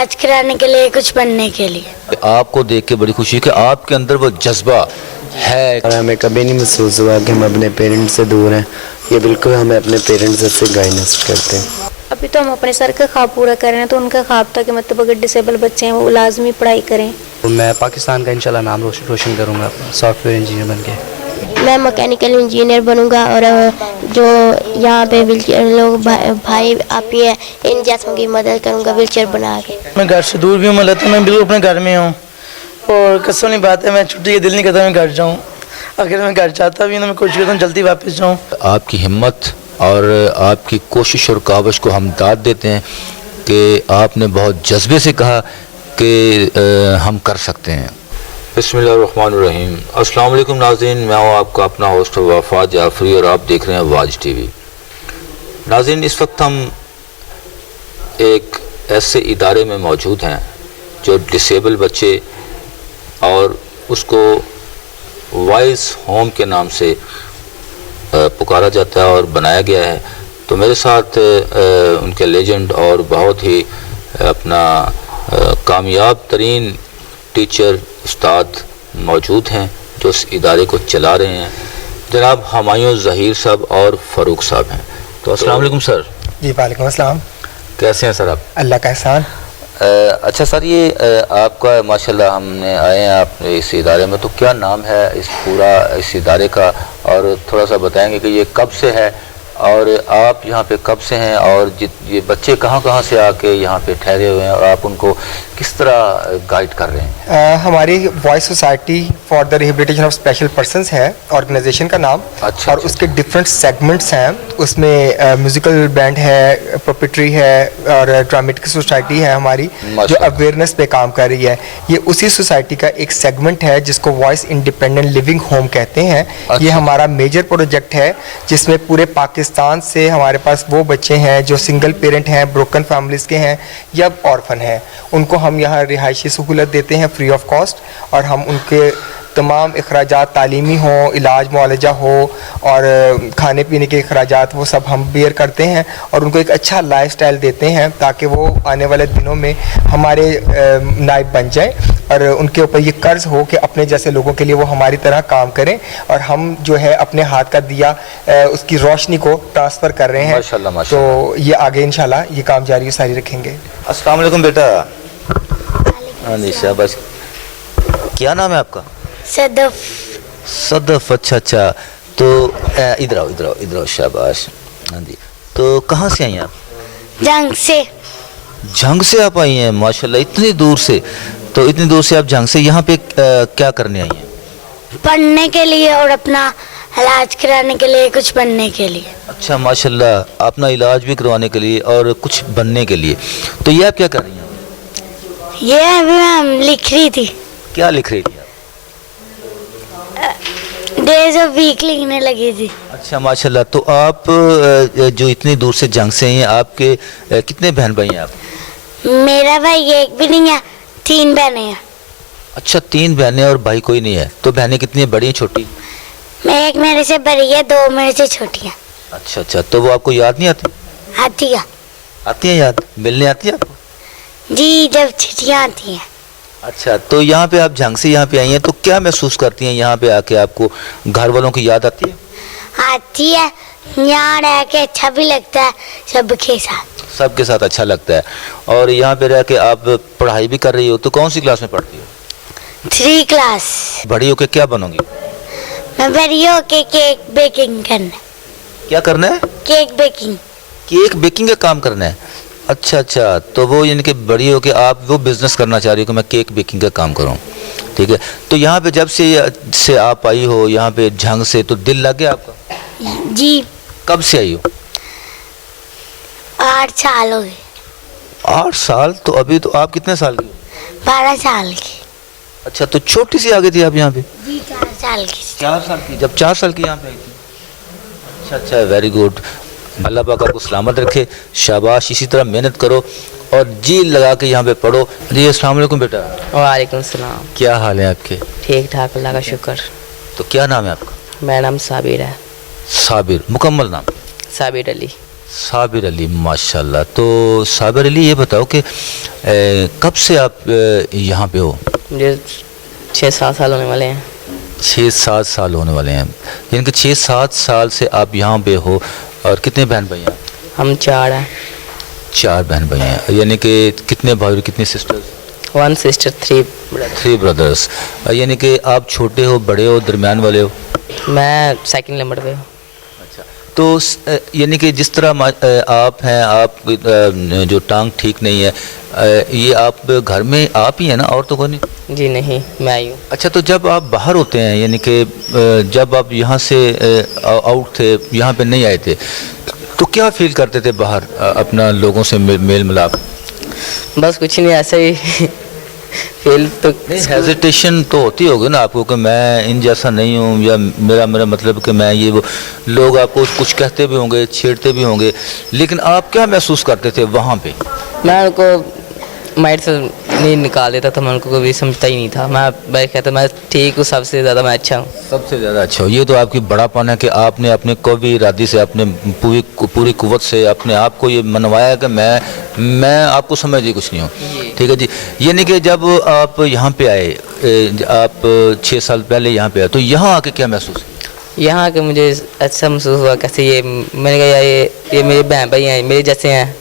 इलाज कराने के लिए, कुछ बनने के लिए। आपको देख के बड़ी खुशी है कि आपके अंदर वो जज्बा है। और हमें कभी नहीं महसूस हुआ कि हम अपने पेरेंट्स से दूर हैं। ये बिल्कुल हमें अपने पेरेंट्स से गाइडेंस करते हैं। अभी तो हम अपने सर का ख्वाब पूरा कर रहे हैं, तो उनका ख्वाब था कि मतलब अगर डिसेबल बच्चे हैं वो लाजमी पढ़ाई करें। मैं पाकिस्तान का इंशाल्लाह नाम रोशन करूँगा सॉफ्टवेयर इंजीनियर बन के। मैं मैकेनिकल इंजीनियर बनूंगा और जो यहाँ पे व्हीलचेयर लोग भाई आप ही है इन जैसों की मदद करूंगा व्हीलचेयर बना के। मैं घर से दूर भी हूँ, मतलब मैं बिल्कुल अपने घर में हूँ और कसम नहीं बात है, मैं छुट्टी के दिल नहीं करता मैं घर जाऊँ। अगर मैं घर जाता भी ना, मैं कोशिश करता हूँ जल्दी वापस जाऊँ। आपकी हिम्मत और आपकी कोशिश और काविश को हम दाद देते हैं कि आपने बहुत जज्बे से कहा कि हम कर सकते हैं। बिस्मिल्लाहिर्रहमानिर्रहीम। अस्सलाम वालेकुम नाज़रीन, मैं हूँ आपका अपना होस्ट वफात जाफरी और आप देख रहे हैं वाज टीवी। नाज़रीन, इस वक्त हम एक ऐसे इदारे में मौजूद हैं जो डिसेबल बच्चे और उसको वॉइस होम के नाम से पुकारा जाता है और बनाया गया है। तो मेरे साथ उनके लेजेंड और बहुत ही अपना कामयाब तरीन टीचर उस्ताद मौजूद हैं जो इस इदारे को चला रहे हैं, जनाब हमायूं ज़हीर साहब और फ़ारूक साहब हैं। तो अस्सलाम वालेकुम सर। जी वालेकुम अस्सलाम। कैसे हैं सर आप? अल्लाह का एहसान। अच्छा सर, ये आपका माशाल्लाह हमने आए हैं आप इस इदारे में, तो क्या नाम है इस इदारे का, और थोड़ा सा बताएंगे कि ये कब से है और आप यहाँ पे कब से हैं और ये बच्चे कहाँ से आके यहाँ पे ठहरे हुए हैं और आप उनको किस तरह गाइड कर रहे हैं? हमारी voice society for the rehabilitation of special persons है ऑर्गेनाइजेशन का नाम। अच्छा, और उसके डिफरेंट सेगमेंट्स हैं। उसमें म्यूज़िकल बैंड है, प्रोपेट्री है और ड्रामेटिक सोसाइटी है हमारी जो अवेयरनेस पे काम कर रही है। ये उसी सोसाइटी का एक सेगमेंट है जिसको वॉइस इंडिपेंडेंट लिविंग होम कहते हैं। अच्छा। ये हमारा मेजर प्रोजेक्ट है जिसमें पूरे पाकिस्तान से हमारे पास वो बच्चे हैं जो सिंगल पेरेंट हैं, ब्रोकन फैमिलीज़ के हैं या ऑर्फन हैं। उनको हम यहाँ रिहायशी सहूलत देते हैं फ्री ऑफ कॉस्ट, और हम उनके तमाम अखराजात तालीमी हो, इलाज मुआलजा हो और खाने पीने के अखराजात वो सब हम बेयर करते हैं और उनको एक अच्छा लाइफस्टाइल देते हैं ताकि वो आने वाले दिनों में हमारे नायब बन जाएं और उनके ऊपर ये कर्ज हो कि अपने जैसे लोगों के लिए वो हमारी तरह काम करें। और हम जो है अपने हाथ का दिया उसकी रोशनी को ट्रांसफ़र कर रहे हैं। माशाल्लाह, माशाल्लाह। तो ये आगे इंशाल्लाह ये काम जारी सारी रखेंगे। अस्सलाम वालेकुम बेटा। हाँ जी शाबाश। क्या नाम है आपका? सदफ। अच्छा। तो इधर आओ शाबाश। हाँ जी। तो कहाँ से आई हैं आप? जंग से आप आई हैं माशाल्लाह, इतनी दूर से। तो इतनी दूर से आप जंग से यहाँ पे क्या करने आई हैं? पढ़ने के लिए और अपना इलाज कराने के लिए, कुछ बनने के लिए। अच्छा माशाल्लाह, अपना इलाज भी करवाने के लिए और कुछ बनने के लिए। तो ये आप क्या कर रही हैं? ये अभी मैं लिख रही थी। क्या लिख रही थी आप? डेज ऑफ वीक लिखने लगी थी। अच्छा माशाल्लाह। तो आप जो इतनी दूर से जंग से हैं, आपके कितने बहन भाई हैं आप? मेरा भाई एक भी नहीं है, 3 बहनें हैं। अच्छा 3 बहनें और भाई कोई नहीं है। तो बहनें कितनी हैं, बड़ी हैं छोटी? मैं एक मेरे से बड़ी है, 2 मेरे से छोटी है। अच्छा। तो वो आपको याद नहीं आती? आती है। आती है याद? मिलने आती है आपको? जी, जब छुट्टियाँ आती हैं। अच्छा। तो यहाँ पे आप जंग से यहाँ पे आई हैं, तो क्या महसूस करती हैं यहाँ पे आके? आपको घर वालों की याद आती है? आती है। यहाँ रह के अच्छा भी लगता है, सबके साथ अच्छा लगता है। और यहाँ पे रह के आप पढ़ाई भी कर रही हो, तो कौन सी क्लास में पढ़ती हो? 3 क्लास। बड़ी होके क्या बनोगी? मैं बड़ी होके केक बेकिंग करना। क्या करना है? केक बेकिंग का काम करना है। अच्छा। तो वो यानी कि बड़ी हो के आप वो बिज़नेस करना चाह रही हो कि मैं केक बेकिंग का काम करूं, ठीक है। तो यहाँ पे जब से आप आई हो यहाँ पे जंग से, तो दिल लग गया आपका? जी। कब से आई हो? 8 साल हो गए। 8 साल? तो अभी तो आप कितने साल की हो? 12 साल की। अच्छा। तो छोटी सी आ गई थी आप यहाँ पे? जी, 4 साल की। 4 साल की? जब 4 साल की यहाँ पे आई थी। अच्छा, वेरी गुड। अल्लाह पाक आपको सलामत रखे, शाबाश। इसी तरह मेहनत करो और जी लगा के यहाँ पे पढ़ो। जी अस्सलाम वालेकुम बेटा। वालेकुम सलाम। क्या हाल है आपके? ठीक ठाक, अल्लाह का शुक्र। तो क्या नाम है आपका? मेरा नाम साबिर है। साबिर, मुकम्मल नाम? साबिर अली। साबिर अली, माशाल्लाह। तो साबिर अली, ये बताओ कि कब से आप यहाँ पे हो? मुझे 6-7 साल होने वाले हैं। 6-7 साल होने वाले हैं, यानी कि 6-7 साल से आप यहाँ पे हो। और कितने बहन भाई हैं? हम 4 हैं। 4 बहन भाई हैं, यानी कि कितने भाई और कितनी सिस्टर्स? 1 sister 3 3 brothers. यानी कि आप छोटे हो, बड़े हो, दरमियान वाले हो? मैं सेकंड नंबर पे हूँ। तो यानी कि जिस तरह आप हैं, आप जो टांग ठीक नहीं है, ये आप घर में आप ही हैं ना, और तो कोई नहीं? जी नहीं, मैं आई हूँ। अच्छा, तो जब आप बाहर होते हैं, यानी कि जब आप यहाँ से आउट थे, यहाँ पे नहीं आए थे, तो क्या फील करते थे बाहर अपना लोगों से मेल मिलाप? बस कुछ नहीं, ऐसे ही फील तो हेजिटेशन तो होती होगी ना आपको कि मैं इन जैसा नहीं हूँ, या मेरा मतलब कि मैं ये वो। लोग आपको कुछ कहते भी होंगे, छेड़ते भी होंगे, लेकिन आप क्या महसूस करते थे वहाँ पे? मैं उनको माइंड से नहीं निकाल देता था, मैं उनको कभी समझता ही नहीं था। मैं कहता मैं ठीक हूँ, सबसे ज़्यादा मैं अच्छा हूँ। सबसे ज़्यादा अच्छा हो, ये तो आपकी बड़ापन है कि आपने अपने कवि इरादे से, अपने पूरी कुव्वत से अपने आप को ये मनवाया कि मैं आपको समझ ही कुछ नहीं हूँ। ठीक है जी। यानी कि जब आप यहाँ पे आए, आप 6 साल पहले यहाँ पे आए, तो यहाँ आके क्या महसूस? यहाँ आके मुझे अच्छा महसूस हुआ। कैसे ये मैंने कहा ये मेरे बहन भाई हैं, मेरे जैसे हैं,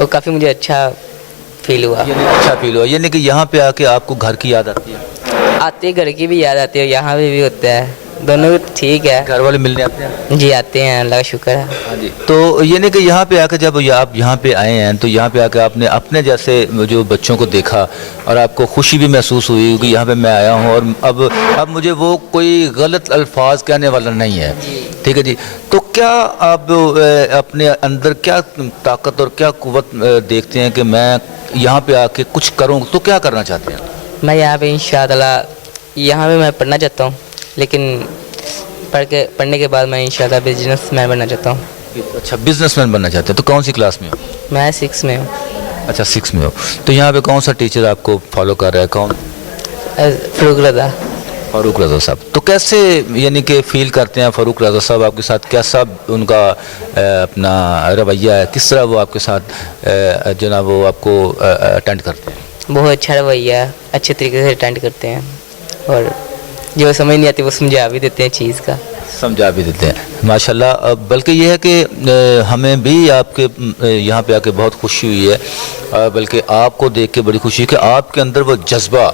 और काफ़ी मुझे अच्छा फील हुआ। अच्छा फील हुआ, यानी कि यहाँ पे आके आपको घर की याद आती है? आती है, घर की भी याद आती है, यहाँ पे भी होता है, दोनों ठीक है। घर वाले मिलने आते हैं? जी आते हैं, अल्लाह का शुक्र है। हाँ जी। तो यानी कि यहाँ पे आकर जब आप यहाँ पे आए हैं, तो यहाँ पे आकर आपने अपने जैसे जो बच्चों को देखा, और आपको खुशी भी महसूस हुई कि यहाँ पे मैं आया हूँ, और अब मुझे वो कोई गलत अल्फाज कहने वाला नहीं है। ठीक है जी। तो क्या आप अपने अंदर क्या ताकत और क्या कुव्वत देखते हैं कि मैं यहाँ पे आके कुछ करूँ, तो क्या करना चाहते हैं? मैं यहाँ पे इंशाअल्लाह यहाँ पे मैं पढ़ना चाहता हूँ, लेकिन पढ़ने के बाद मैं इंशाअल्लाह बिजनेसमैन बनना चाहता हूँ। अच्छा, बिजनेसमैन बनना चाहते हैं। तो कौन सी क्लास में हो? मैं 6 में हूँ। अच्छा, 6 में हो। तो यहाँ पे कौन सा टीचर आपको फॉलो कर रहा है? कौन? फ़ारूक रज़ा। फ़ारूक रज़ा साहब। तो कैसे यानी कि फ़ील करते हैं फ़ारूक रज़ा साहब आपके साथ? कैसा उनका अपना रवैया है? किस तरह वो आपके साथ जो ना वो आपको अटेंड करते हैं? बहुत अच्छा रवैया है, अच्छे तरीके से अटेंड करते हैं, और जो समझ नहीं आती वो समझा भी देते हैं, चीज़ का समझा भी देते हैं माशाल्लाह। बल्कि ये है कि हमें भी आपके यहाँ पे आके बहुत खुशी हुई है, बल्कि आपको देख के बड़ी खुशी है कि आपके अंदर वो जज्बा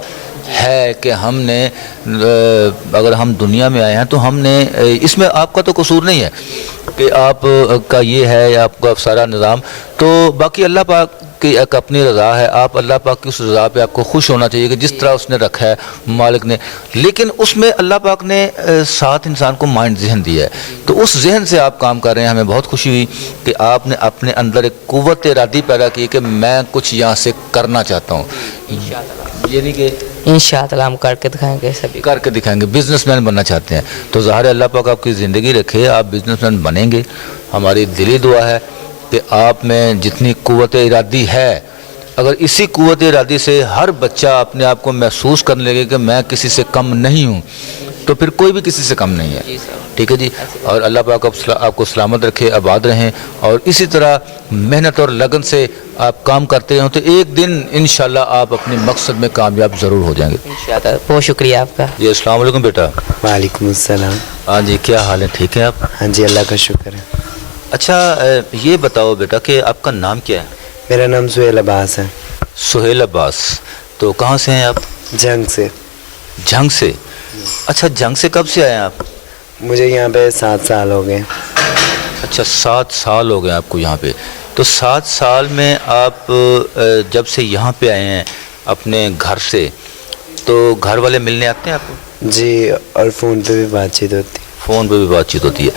है कि हमने अगर हम दुनिया में आए हैं तो हमने, इसमें आपका तो कसूर नहीं है कि आप का ये है या आपका सारा निज़ाम, तो बाकी अल्लाह पाक की एक अपनी रज़ा है। आप अल्लाह पाक की उस रज़ा पे आपको खुश होना चाहिए कि जिस तरह उसने रखा है मालिक ने, लेकिन उसमें अल्लाह पाक ने साथ इंसान को माइंड जहन दिया है, तो उस जहन से आप काम कर रहे हैं। हमें बहुत खुशी हुई कि आपने अपने अंदर एक कुव्वत इरादी पैदा की कि मैं कुछ यहाँ से करना चाहता हूँ, यानी कि इंशाअल्लाह हम करके दिखाएंगे, सभी करके दिखाएंगे। बिजनेसमैन बनना चाहते हैं तो ज़ाहिर है अल्लाह पाक आपकी ज़िंदगी रखे, आप बिजनेसमैन बनेंगे। हमारी दिली दुआ है कि आप में जितनी कुव्वत इरादी है, अगर इसी कुव्वत इरादी से हर बच्चा अपने आप को महसूस करने लगे कि मैं किसी से कम नहीं हूँ, तो फिर कोई भी किसी से कम नहीं है। ठीक है जी। और अल्लाह पाक आपको सलामत रखे, आबाद रहें, और इसी तरह मेहनत और लगन से आप काम करते रहें, तो एक दिन इंशाल्लाह आप अपने मकसद में कामयाब ज़रूर हो जाएंगे इंशाअल्लाह। बहुत शुक्रिया आपका। जी, अस्सलाम वालेकुम बेटा। वालेकुम अस्सलाम। हाँ जी, क्या हाल है? ठीक है आप? हाँ जी, अल्लाह का शुक्र है। अच्छा, ये बताओ बेटा कि आपका नाम क्या है? मेरा नाम सुहेल अब्बास है। सुहेल अब्बास। तो कहाँ से हैं आप? जंग से। जंग से? अच्छा, जंग से कब से आए हैं आप? मुझे यहाँ पे 7 साल हो गए। अच्छा, 7 साल हो गए आपको यहाँ पे। तो 7 साल में आप जब से यहाँ पे आए हैं अपने घर से, तो घर वाले मिलने आते हैं आपको? जी, और फ़ोन पे भी बातचीत होती है। फ़ोन पे भी बातचीत होती है।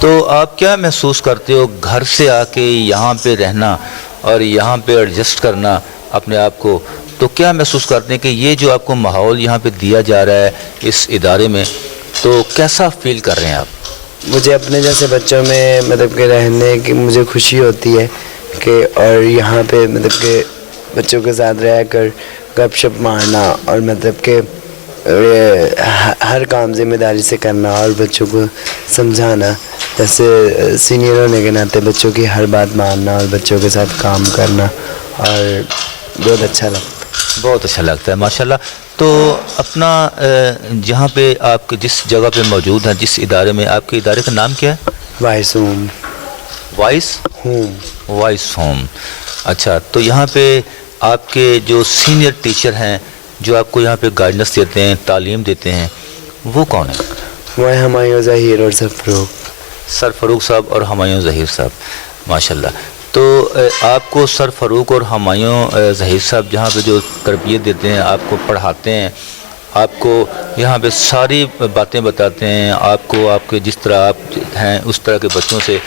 तो आप क्या महसूस करते हो घर से आके यहाँ पे रहना और यहाँ पे एडजस्ट करना अपने आप को, तो क्या महसूस करते हैं कि ये जो आपको माहौल यहाँ पे दिया जा रहा है इस इदारे में, तो कैसा फील कर रहे हैं आप? मुझे अपने जैसे बच्चों में मतलब कि रहने की मुझे खुशी होती है कि, और यहाँ पे मतलब कि बच्चों के साथ रह कर गपशप मारना और मतलब कि हर काम जिम्मेदारी से करना और बच्चों को समझाना, جیسے سینئر ہونے کے ناطے بچوں کی ہر بات ماننا اور بچوں کے ساتھ کام کرنا اور بہت اچھا لگتا ہے. بہت اچھا لگتا ہے ماشاءاللہ. تو اپنا جہاں پہ آپ کے جس جگہ پہ موجود ہیں, جس ادارے میں, آپ کے ادارے کا نام کیا ہے؟ Voice home. Voice home. اچھا, تو یہاں پہ آپ کے جو سینئر ٹیچر ہیں جو آپ کو یہاں پہ گائیڈنس دیتے ہیں, تعلیم دیتے ہیں, وہ کون ہیں؟ وہ ہے ہمایوں ظہیر اور سر فاروق صاحب اور ہمایوں ظہیر صاحب. ماشاءاللہ. تو آپ کو سر فاروق اور ہمایوں ظہیر صاحب جہاں پہ جو تربیت دیتے ہیں, آپ کو پڑھاتے ہیں, آپ کو یہاں پہ ساری باتیں بتاتے ہیں, آپ کو آپ کے جس طرح آپ ہیں اس طرح کے بچوں سے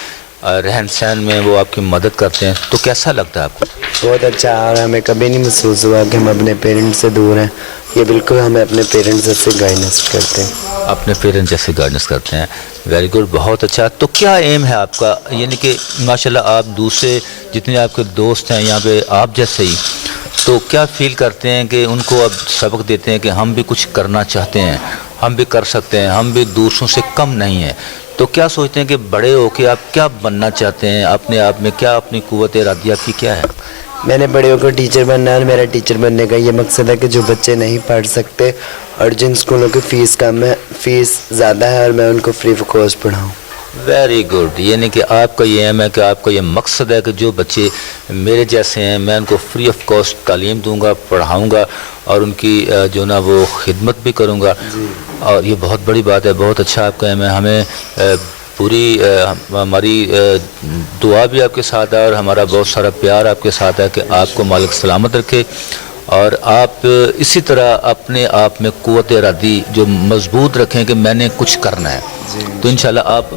رہن سہن میں وہ آپ کی مدد کرتے ہیں, تو کیسا لگتا ہے آپ کو؟ بہت اچھا. اور ہمیں کبھی نہیں محسوس ہوا کہ ہم اپنے پیرنٹس سے دور ہیں. یہ بالکل ہمیں اپنے پیرنٹس سے گائیڈنس کرتے ہیں. اپنے پیرنٹ جیسے گائیڈنس کرتے ہیں. ویری گڈ, بہت اچھا. تو کیا ایم ہے آپ کا, یعنی کہ ماشاءاللہ آپ دوسرے جتنے آپ کے دوست ہیں یہاں پہ آپ جیسے ہی, تو کیا فیل کرتے ہیں کہ ان کو اب سبق دیتے ہیں کہ ہم بھی کچھ کرنا چاہتے ہیں, ہم بھی کر سکتے ہیں, ہم بھی دوسروں سے کم نہیں ہیں, تو کیا سوچتے ہیں کہ بڑے ہو کے آپ کیا بننا چاہتے ہیں اپنے آپ میں, کیا اپنی قوت ارادی آپ کی کیا ہے؟ میں نے بڑے ہو کر ٹیچر بننا ہے, اور میرا ٹیچر بننے کا یہ مقصد ہے کہ جو بچے نہیں پڑھ سکتے اور جن اسکولوں کی فیس کم ہے, فیس زیادہ ہے, اور میں ان کو فری آف کاسٹ پڑھاؤں. Very good. یعنی کہ آپ کا یہ ایم ہے کہ آپ کا یہ مقصد ہے کہ جو بچے میرے جیسے ہیں میں ان کو فری آف کاسٹ تعلیم دوں گا, پڑھاؤں گا, اور ان کی جو نا وہ خدمت بھی کروں گا. اور یہ بہت بڑی بات ہے, بہت اچھا آپ کا ایم ہے. ہمیں پوری ہماری دعا بھی آپ کے ساتھ ہے, اور ہمارا بہت سارا پیار آپ کے ساتھ ہے کہ آپ کو مالک سلامت رکھے, اور آپ اسی طرح اپنے آپ میں قوت ارادی جو مضبوط رکھیں کہ میں نے کچھ کرنا ہے. تو انشاءاللہ آپ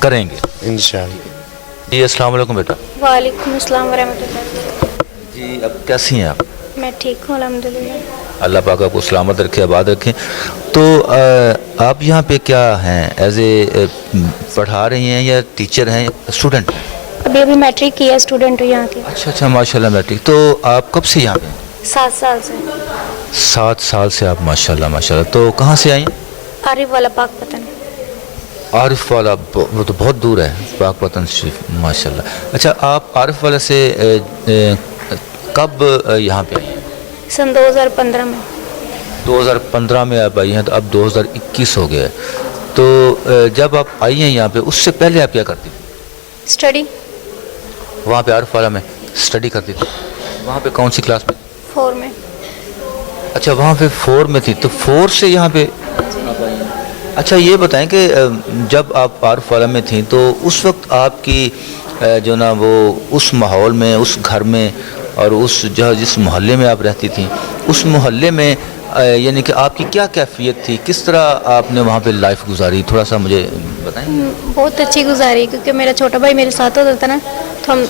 کریں گے انشاءاللہ. جی السلام علیکم بیٹا. وعلیکم السلام ورحمۃ اللہ. جی اب کیسی ہیں آپ؟ میں ٹھیک ہوں الحمدللہ. اللہ پاک آپ کو سلامت رکھے, آباد رکھیں. تو آپ یہاں پہ کیا ہیں, ایز اے پڑھا رہی ہیں یا ٹیچر ہیں, اسٹوڈنٹ؟ ابھی میٹرک کیا اسٹوڈنٹ ہوں یہاں کی. اچھا ماشاءاللہ میٹرک. تو آپ کب سے یہاں پہ ہیں؟ 7 سال سے. 7 سال سے آپ ماشاءاللہ. تو کہاں سے آئی ہیں؟ عارف والا پاک پتن. عارف والا, وہ تو بہت دور ہے, پاک پتن شریف. ماشاءاللہ. اچھا, آپ عارف والا سے کب یہاں پہ آئی ہیں؟ سن 2015 میں. 2015 میں آپ آئی ہیں, تو اب 2021 ہو گیا ہے. تو جب آپ آئی ہیں یہاں پہ, اس سے پہلے آپ کیا کرتی تھیں؟ اسٹڈی. وہاں پہ عارف والا میں اسٹڈی کرتی تھی. وہاں پہ کون سی کلاس میں؟ 4 میں. اچھا, وہاں پہ 4 میں تھی, تو 4 سے یہاں پہ. اچھا, یہ بتائیں کہ جب آپ عارف والا میں تھیں تو اس وقت آپ کی جو نا وہ اس ماحول میں, اس گھر میں, اور اس جس محلے میں آپ رہتی تھیں, اس محلے میں یعنی کہ آپ کی کیا کیفیت تھی, کس طرح آپ نے وہاں پہ لائف گزاری, تھوڑا سا مجھے بتائیں. بہت اچھی گزاری, کیونکہ میرا چھوٹا بھائی میرے ساتھ ہوتا تھا نا, تو ہم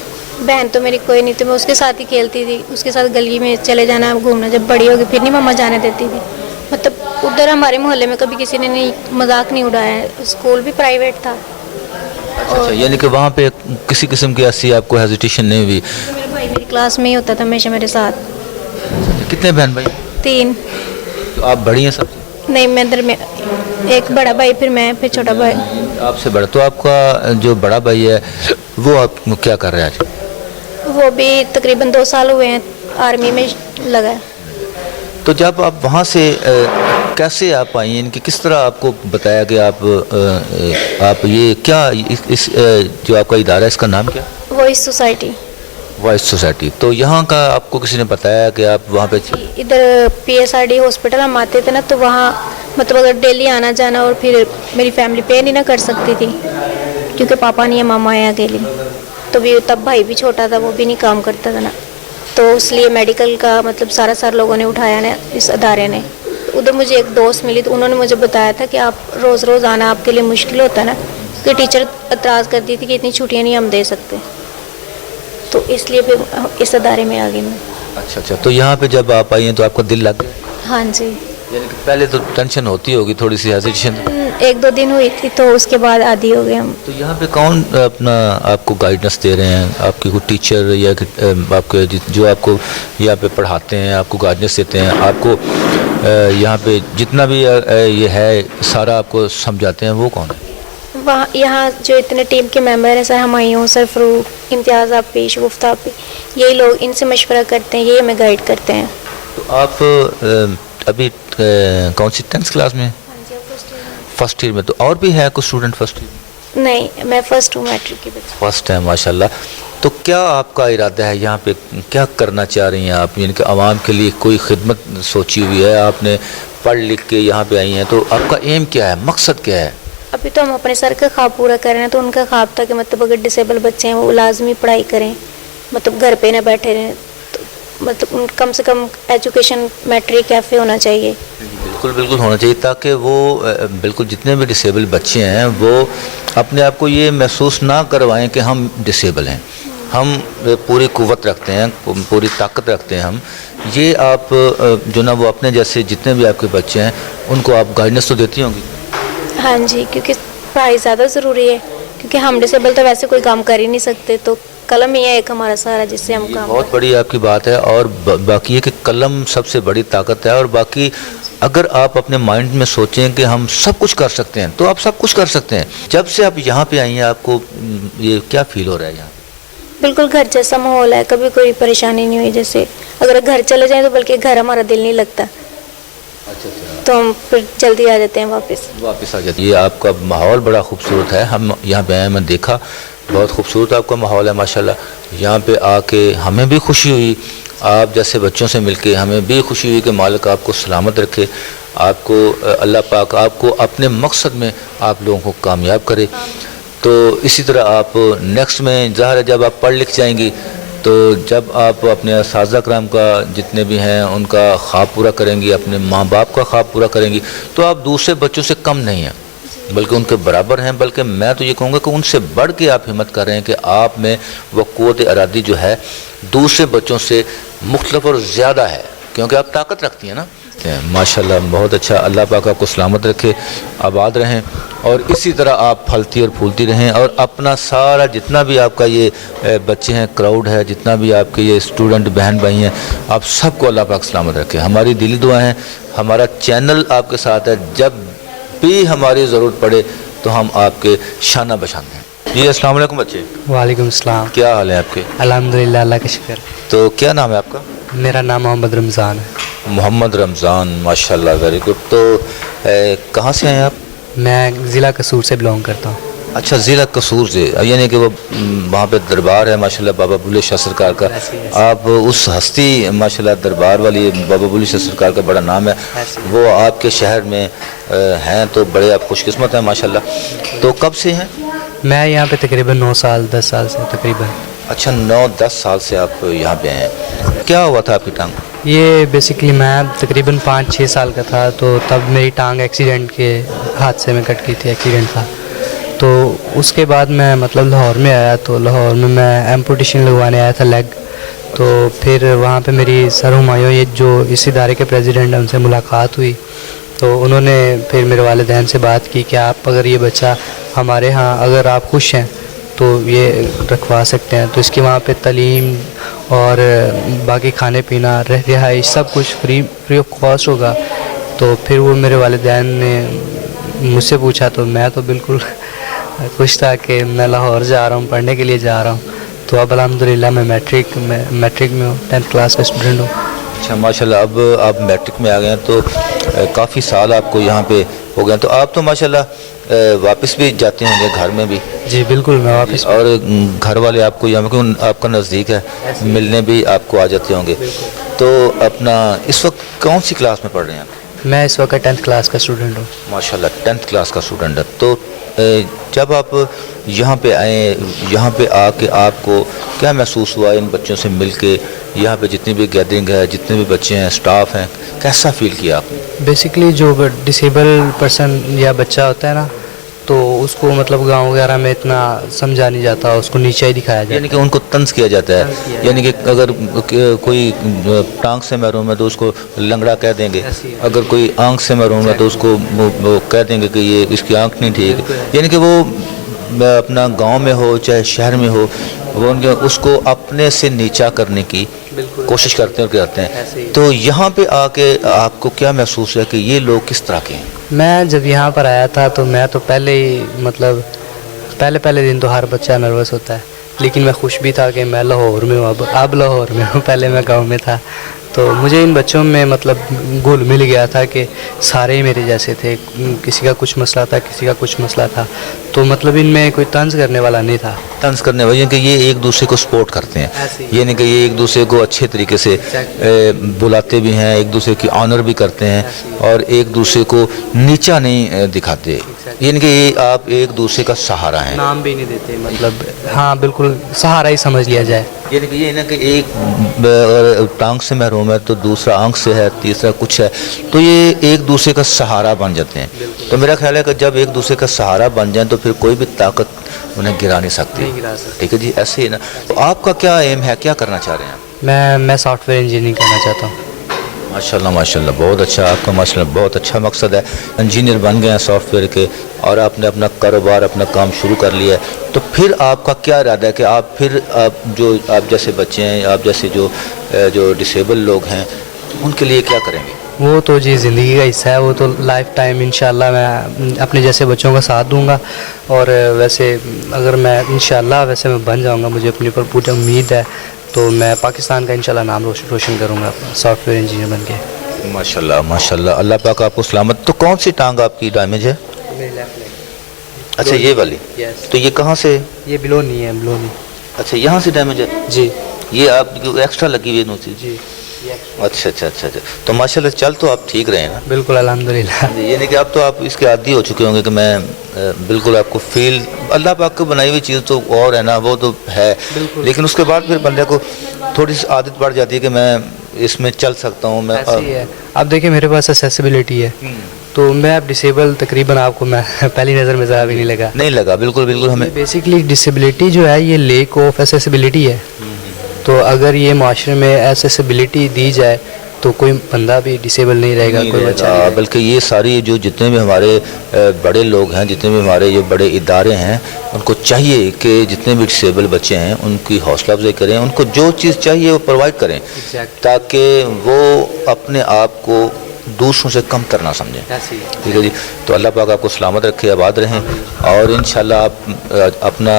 بہن تو میری کوئی نہیں تھی, میں اس کے ساتھ ہی کھیلتی تھی, اس کے ساتھ گلی میں چلے جانا, گھومنا. جب بڑی ہوگی پھر نہیں مما جانے دیتی تھی. مطلب ادھر ہمارے محلے میں کبھی کسی نے نہیں مذاق نہیں اڑایا ہے. اسکول بھی پرائیویٹ تھا. اچھا, یعنی کہ وہاں پہ کسی قسم کی ایسی آپ کو ہیزیٹیشن نہیں ہوئی؟ میرا بھائی میری کلاس میں ہی ہوتا تھا ہمیشہ میرے ساتھ. کتنے بہن بھائی؟ 3. تو آپ بڑی ہیں سب سے؟ نہیں, میں ادھر میں ایک بڑا بھائی, پھر میں, پھر چھوٹا بھائی. آپ سے بڑا. تو آپ کا جو بڑا بھائی ہے وہ آپ کیا کر رہے ہیں آج؟ وہ بھی تقریباً 2 سال ہوئے ہیں, آرمی میں لگا ہے. تو جب آپ وہاں سے کیسے آپ آئی ہیں, کہ کس طرح آپ کو بتایا کہ آپ یہ کیا اس جو آپ کا ادارہ ہے اس کا نام کیا؟ Voice society. Voice society. تو یہاں کا آپ کو کسی نے بتایا کہ آپ وہاں پہ؟ ادھر PSRD ہاسپٹل ہم آتے تھے نا, تو وہاں مطلب اگر ڈیلی آنا جانا, اور پھر میری فیملی پے نہیں نہ کر سکتی تھی کیونکہ پاپا نہیں ہے, ماما ہے اکیلی. تو بھی تب بھائی بھی چھوٹا تھا, وہ بھی نہیں کام کرتا تھا نا, تو اس لیے میڈیکل کا مطلب سارا لوگوں نے اٹھایا نا اس ادارے نے. ادھر مجھے ایک دوست ملی, تو انہوں نے مجھے بتایا تھا کہ آپ روز آنا آپ کے لیے مشکل ہوتا ہے نا, کہ ٹیچر اعتراض کرتی تھی کہ اتنی چھٹیاں نہیں ہم دے سکتے, تو اس لیے پھر اس ادارے میں آ گئی میں. اچھا. تو یہاں پہ جب آپ آئی ہیں تو آپ کا دل لگ گیا؟ ہاں جی. یعنی کہ پہلے تو ٹینشن ہوتی ہوگی, تھوڑی سی ہیزیٹیشن؟ 1-2 دن ہوئی تھی, تو اس کے بعد عادی ہو گئے ہم. تو یہاں پہ کون اپنا آپ کو گائیڈنس دے رہے ہیں, آپ کی کوئی ٹیچر یا آپ کے جو آپ کو یہاں پہ پڑھاتے ہیں, آپ کو گائیڈنس دیتے ہیں, آپ کو یہاں پہ جتنا بھی یہ ہے سارا آپ کو سمجھاتے ہیں, وہ کون ہے؟ वहाँ यहाँ जो इतने टीम के मेंबर हैं, सर हमायूं, सर फरूक, इम्तियाज़ आपी, शगुफ्ता आपी, यही लोग इनसे मशवरा करते हैं, यही हमें गाइड करते हैं। तो आप अभी कौन सी 10th क्लास में? फर्स्ट ईयर में। तो और भी है कुछ स्टूडेंट फर्स्ट ईयर? नहीं, मैं फर्स्ट हूँ मैट्रिक की बच्ची। फर्स्ट है माशाल्लाह। तो क्या आपका इरादा है यहाँ पे, क्या करना चाह रही हैं आप? यानी कि आवाम के लिए कोई खिदमत सोची हुई है? आपने पढ़ लिख के यहाँ पे आई हैं, तो आपका एम क्या है, मकसद क्या है? अभी तो हम अपने सर का ख्वाब पूरा कर रहे हैं, तो उनका ख्वाब था कि मतलब अगर डिसेबल बच्चे हैं वो लाजमी पढ़ाई करें, मतलब घर पे ना बैठे रहें, तो मतलब कम से कम एजुकेशन मैट्रिक कैफ़े होना चाहिए। बिल्कुल बिल्कुल होना चाहिए, ताकि वो बिल्कुल जितने भी डिसेबल बच्चे हैं वो अपने आप को ये महसूस ना करवाएं कि हम डिसेबल हैं, हम पूरी कुव्वत रखते हैं, पूरी ताकत रखते हैं हम। ये आप जो ना वो अपने जैसे जितने भी आपके बच्चे हैं उनको आप गाइडेंस तो देती होंगी? हाँ जी, क्योंकि पढ़ाई ज़्यादा ज़रूरी है, क्योंकि हम डिसेबल तो वैसे कोई काम कर ही नहीं सकते, तो कलम ही है एक हमारा सहारा जिससे हम काम बहुत बड़ी आपकी बात है। और बाकी ये कि कलम सबसे बड़ी ताकत है। और बाकी अगर आप अपने माइंड में सोचें कि हम सब कुछ कर सकते हैं, तो आप सब कुछ कर सकते हैं। जब से आप यहाँ पे आई हैं, आपको ये क्या फील हो रहा है यहाँ? बिल्कुल घर जैसा माहौल है, कभी कोई परेशानी नहीं हुई। जैसे अगर घर चले जाएं तो बल्कि घर हमारा दिल नहीं लगता, तो हम फिर जल्दी आ जाते हैं वापस आ जाती है। ये आपका माहौल बड़ा खूबसूरत है। हम यहाँ पे आए, मैं देखा, बहुत खूबसूरत आपका माहौल है माशाल्लाह। यहाँ पे आके हमें भी खुशी हुई, आप जैसे बच्चों से मिलके हमें भी खुशी हुई कि मालिक आपको सलामत रखे, आपको अल्लाह पाक आपको अपने मकसद में आप लोगों को कामयाब करे। तो इसी तरह आप नेक्स्ट में ज़ाहिर है जब आप पढ़ लिख जाएंगी, तो जब आप अपने असातिज़ा कराम का जितने भी हैं उनका ख्वाब पूरा करेंगी, अपने माँ बाप का ख्वाब पूरा करेंगी, तो आप दूसरे बच्चों से कम नहीं हैं, बल्कि उनके बराबर हैं। बल्कि मैं तो ये कहूँगा कि उनसे बढ़ के आप हिम्मत कर रहे हैं कि आप में वो क़ुव्वत इरादी जो है दूसरे बच्चों से मुख्तलिफ और ज़्यादा है, क्योंकि आप ताकत रखती हैं ना। माशाल्लाह बहुत अच्छा, अल्लाह पाक आपको सलामत रखे, आबाद रहें और इसी तरह आप फलती और फूलती रहें। और अपना सारा जितना भी आपका ये बच्चे हैं, क्राउड है, जितना भी आपके ये स्टूडेंट बहन भाई हैं, आप सबको अल्लाह पाक सलामत रखे। हमारी दिली दुआ है, हमारा चैनल आपके साथ है, जब भी हमारी ज़रूरत पड़े तो हम आपके शाना बशाना हैं। जी अस्सलाम वालेकुम बच्चे। वालेकुम सलाम। क्या हाल है आपके? अल्हम्दुलिल्लाह, अल्लाह का शुक्र। तो क्या नाम है आपका? मेरा नाम मोहम्मद रमज़ान है। मोहम्मद रमज़ान, माशाल्लाह, वेरी गुड। तो कहाँ से हैं आप? मैं ज़िला कसूर से बिलोंग करता हूँ। अच्छा, ज़िला कसूर से, यानी कि वो वहाँ पे दरबार है माशाल्लाह बाबा बुल्ले शाह सरकार का। आप उस हस्ती माशाल्लाह दरबार वाली बाबा बुल्ले शाह सरकार का बड़ा नाम है, वो आपके शहर में हैं, तो बड़े आप खुशकिस्मत हैं माशाल्लाह। तो कब से हैं? मैं यहाँ पे तकरीबन 9 साल 10 साल से तकरीबन। अच्छा, 9-10 साल से आप यहाँ पे हैं। क्या हुआ था आपकी टांग? ये बेसिकली मैं तकरीबन 5-6 साल का था, तो तब मेरी टांग एक्सीडेंट के हादसे में कट गई थी, एक्सीडेंट था। तो उसके बाद मैं मतलब लाहौर में आया, तो लाहौर में मैं एम्पुटेशन लगवाने आया था लेग। तो फिर वहाँ पे मेरी सर हुमायूं, ये जो इस इदारे के प्रेसिडेंट हैं, उनसे मुलाकात हुई। तो उन्होंने फिर मेरे वालिदैन से बात की कि आप अगर ये बच्चा हमारे यहाँ अगर आप खुश हैं तो ये रखवा सकते हैं। तो इसकी वहाँ पे तालीम और बाकी खाने पीना, रिहाइश, सब कुछ फ्री ऑफ कॉस्ट होगा। तो फिर वो मेरे वालिदैन ने मुझसे पूछा, तो मैं तो बिल्कुल खुश था कि मैं लाहौर जा रहा हूँ, पढ़ने के लिए जा रहा हूँ। तो अब अल्हम्दुलिल्लाह मैं मैट्रिक में हूँ, 10th क्लास का स्टूडेंट हूँ। अच्छा माशाल्लाह, अब आप मैट्रिक में आ गए हैं, तो काफ़ी साल आपको यहाँ पे हो गए, तो आप तो माशाल्लाह वापस भी जाते होंगे घर में भी? जी बिल्कुल, मैं वापस। और घर वाले आपको यहाँ पे आपका नज़दीक है, मिलने भी आपको आ जाते होंगे। तो अपना इस वक्त कौन सी क्लास में पढ़ रहे हैं आप? मैं इस वक्त 10th क्लास का स्टूडेंट हूँ। माशाल्लाह 10th क्लास का स्टूडेंट है। तो जब आप यहाँ पे आए, यहाँ पे आके आपको क्या महसूस हुआ इन बच्चों से मिलके? यहाँ पे जितनी भी गैदरिंग है, जितने भी बच्चे हैं, स्टाफ हैं, कैसा फील किया आपने? बेसिकली जो डिसेबल पर्सन या बच्चा होता है ना, तो उसको मतलब गांव वगैरह में इतना समझा नहीं जाता, उसको नीचा ही दिखाया जाता है, यानी कि उनको तंज किया जाता है। यानी कि अगर कोई टांग से महरूम है तो उसको लंगड़ा कह देंगे, अगर कोई आंख से महरूम है तो उसको वो कह देंगे कि ये इसकी आंख नहीं ठीक। यानी कि वो अपना गांव में हो चाहे शहर में हो, वो उनके उसको अपने से नीचा करने की कोशिश करते हैं। तो यहाँ पे आके आपको क्या महसूस है कि ये लोग किस तरह के हैं? मैं जब यहाँ पर आया था तो मैं तो पहले ही मतलब पहले पहले दिन तो हर बच्चा नर्वस होता है, लेकिन मैं खुश भी था कि मैं लाहौर में हूँ, अब लाहौर में हूँ, पहले मैं गांव में था। तो मुझे इन बच्चों में मतलब घुल मिल गया था कि सारे ही मेरे जैसे थे, किसी का कुछ मसला था, किसी का कुछ मसला था, तो मतलब इनमें कोई तंज करने वाला नहीं था। तंज करने वाले कि ये एक दूसरे को सपोर्ट करते हैं, ये नहीं कि ये एक दूसरे को अच्छे तरीके से बुलाते भी हैं, एक दूसरे की ऑनर भी करते हैं और एक दूसरे को नीचा नहीं दिखाते, ये नहीं कि ये आप एक दूसरे का सहारा हैं, नाम भी नहीं देते, मतलब हाँ बिल्कुल सहारा ही समझ लिया जाए। ये नहीं कि ये ना कि एक टांग से महरूम है तो दूसरा आंख से है, तीसरा कुछ है, तो ये एक दूसरे का सहारा बन जाते हैं। तो मेरा ख्याल है कि जब एक दूसरे का सहारा बन जाए तो फिर कोई भी ताकत उन्हें गिरा नहीं सकती। ठीक है जी, ऐसे ही ना। तो आपका क्या एम है, क्या करना चाह रहे हैं? मैं सॉफ्टवेयर इंजीनियरिंग करना चाहता हूँ। माशाल्लाह माशाल्लाह, बहुत अच्छा, आपका माशाल्लाह बहुत अच्छा मकसद है। इंजीनियर बन गए हैं सॉफ्टवेयर के और आपने अपना कारोबार, अपना काम शुरू कर लिया है, तो फिर आपका क्या इरादा है कि आप फिर आप जैसे बच्चे हैं, आप जैसे जो डिसेबल लोग हैं, उनके लिए क्या करेंगे? वो तो जी ज़िंदगी का हिस्सा है, वो तो लाइफ टाइम इंशाल्लाह मैं अपने जैसे बच्चों का साथ दूंगा। और वैसे अगर मैं इंशाल्लाह वैसे मैं बन जाऊंगा, मुझे अपने ऊपर पूरी उम्मीद है, तो मैं पाकिस्तान का इंशाल्लाह नाम रोशन करूंगा सॉफ्टवेयर इंजीनियर बन के। माशाल्लाह माशाल्लाह, अल्लाह पाक आपको सलामत। तो कौन सी टांग आपकी डैमेज है? मेरी लेफ्ट लेग। अच्छा, ये वाली? यस। तो ये कहाँ से? ये बिलोनी है, बिलोनी। अच्छा, यहाँ से डैमेज है जी। ये आप एक्स्ट्रा लगी हुई नोची? जी। अच्छा अच्छा अच्छा अच्छा, तो माशाल्लाह चल तो आप ठीक रहे हैं ना? बिल्कुल अल्हम्दुलिल्लाह। ये नहीं कि अब तो आप इसके आदी हो चुके होंगे कि मैं बिल्कुल आपको फील, अल्लाह पाक को बनाई हुई चीज़ तो और है ना, वो तो है, लेकिन उसके बाद फिर बंदे को थोड़ी सी आदत पड़ जाती है कि मैं इसमें चल सकता हूँ। मैं ऐसे ही है। अब देखिए मेरे पास एक्सेसिबिलिटी है, तो मैं अब डिसेबल तकरीबन आपको मैं पहली नज़र में ज़रा भी नहीं लगा। नहीं लगा, बिल्कुल बिल्कुल। हमें बेसिकली डिसेबिलिटी जो है ये लेक ऑफ एक्सेसिबिलिटी है, तो अगर ये माशरे में एक्सेसिबिलिटी दी जाए तो कोई बंदा भी डिसेबल नहीं रहेगा, कोई बच्चा नहीं, बल्कि ये सारी जो जितने भी हमारे बड़े लोग हैं, जितने भी हमारे जो बड़े इदारे हैं, उनको चाहिए कि जितने भी डिसेबल बच्चे हैं उनकी हौसला अफजाई करें, उनको जो चीज़ चाहिए वो प्रोवाइड करें, ताकि वो अपने आप को दूसरों से कम करना समझें। ठीक है जी, तो अल्लाह पाक आपको सलामत रखे, आबाद रहें, और इंशाल्लाह आप अपना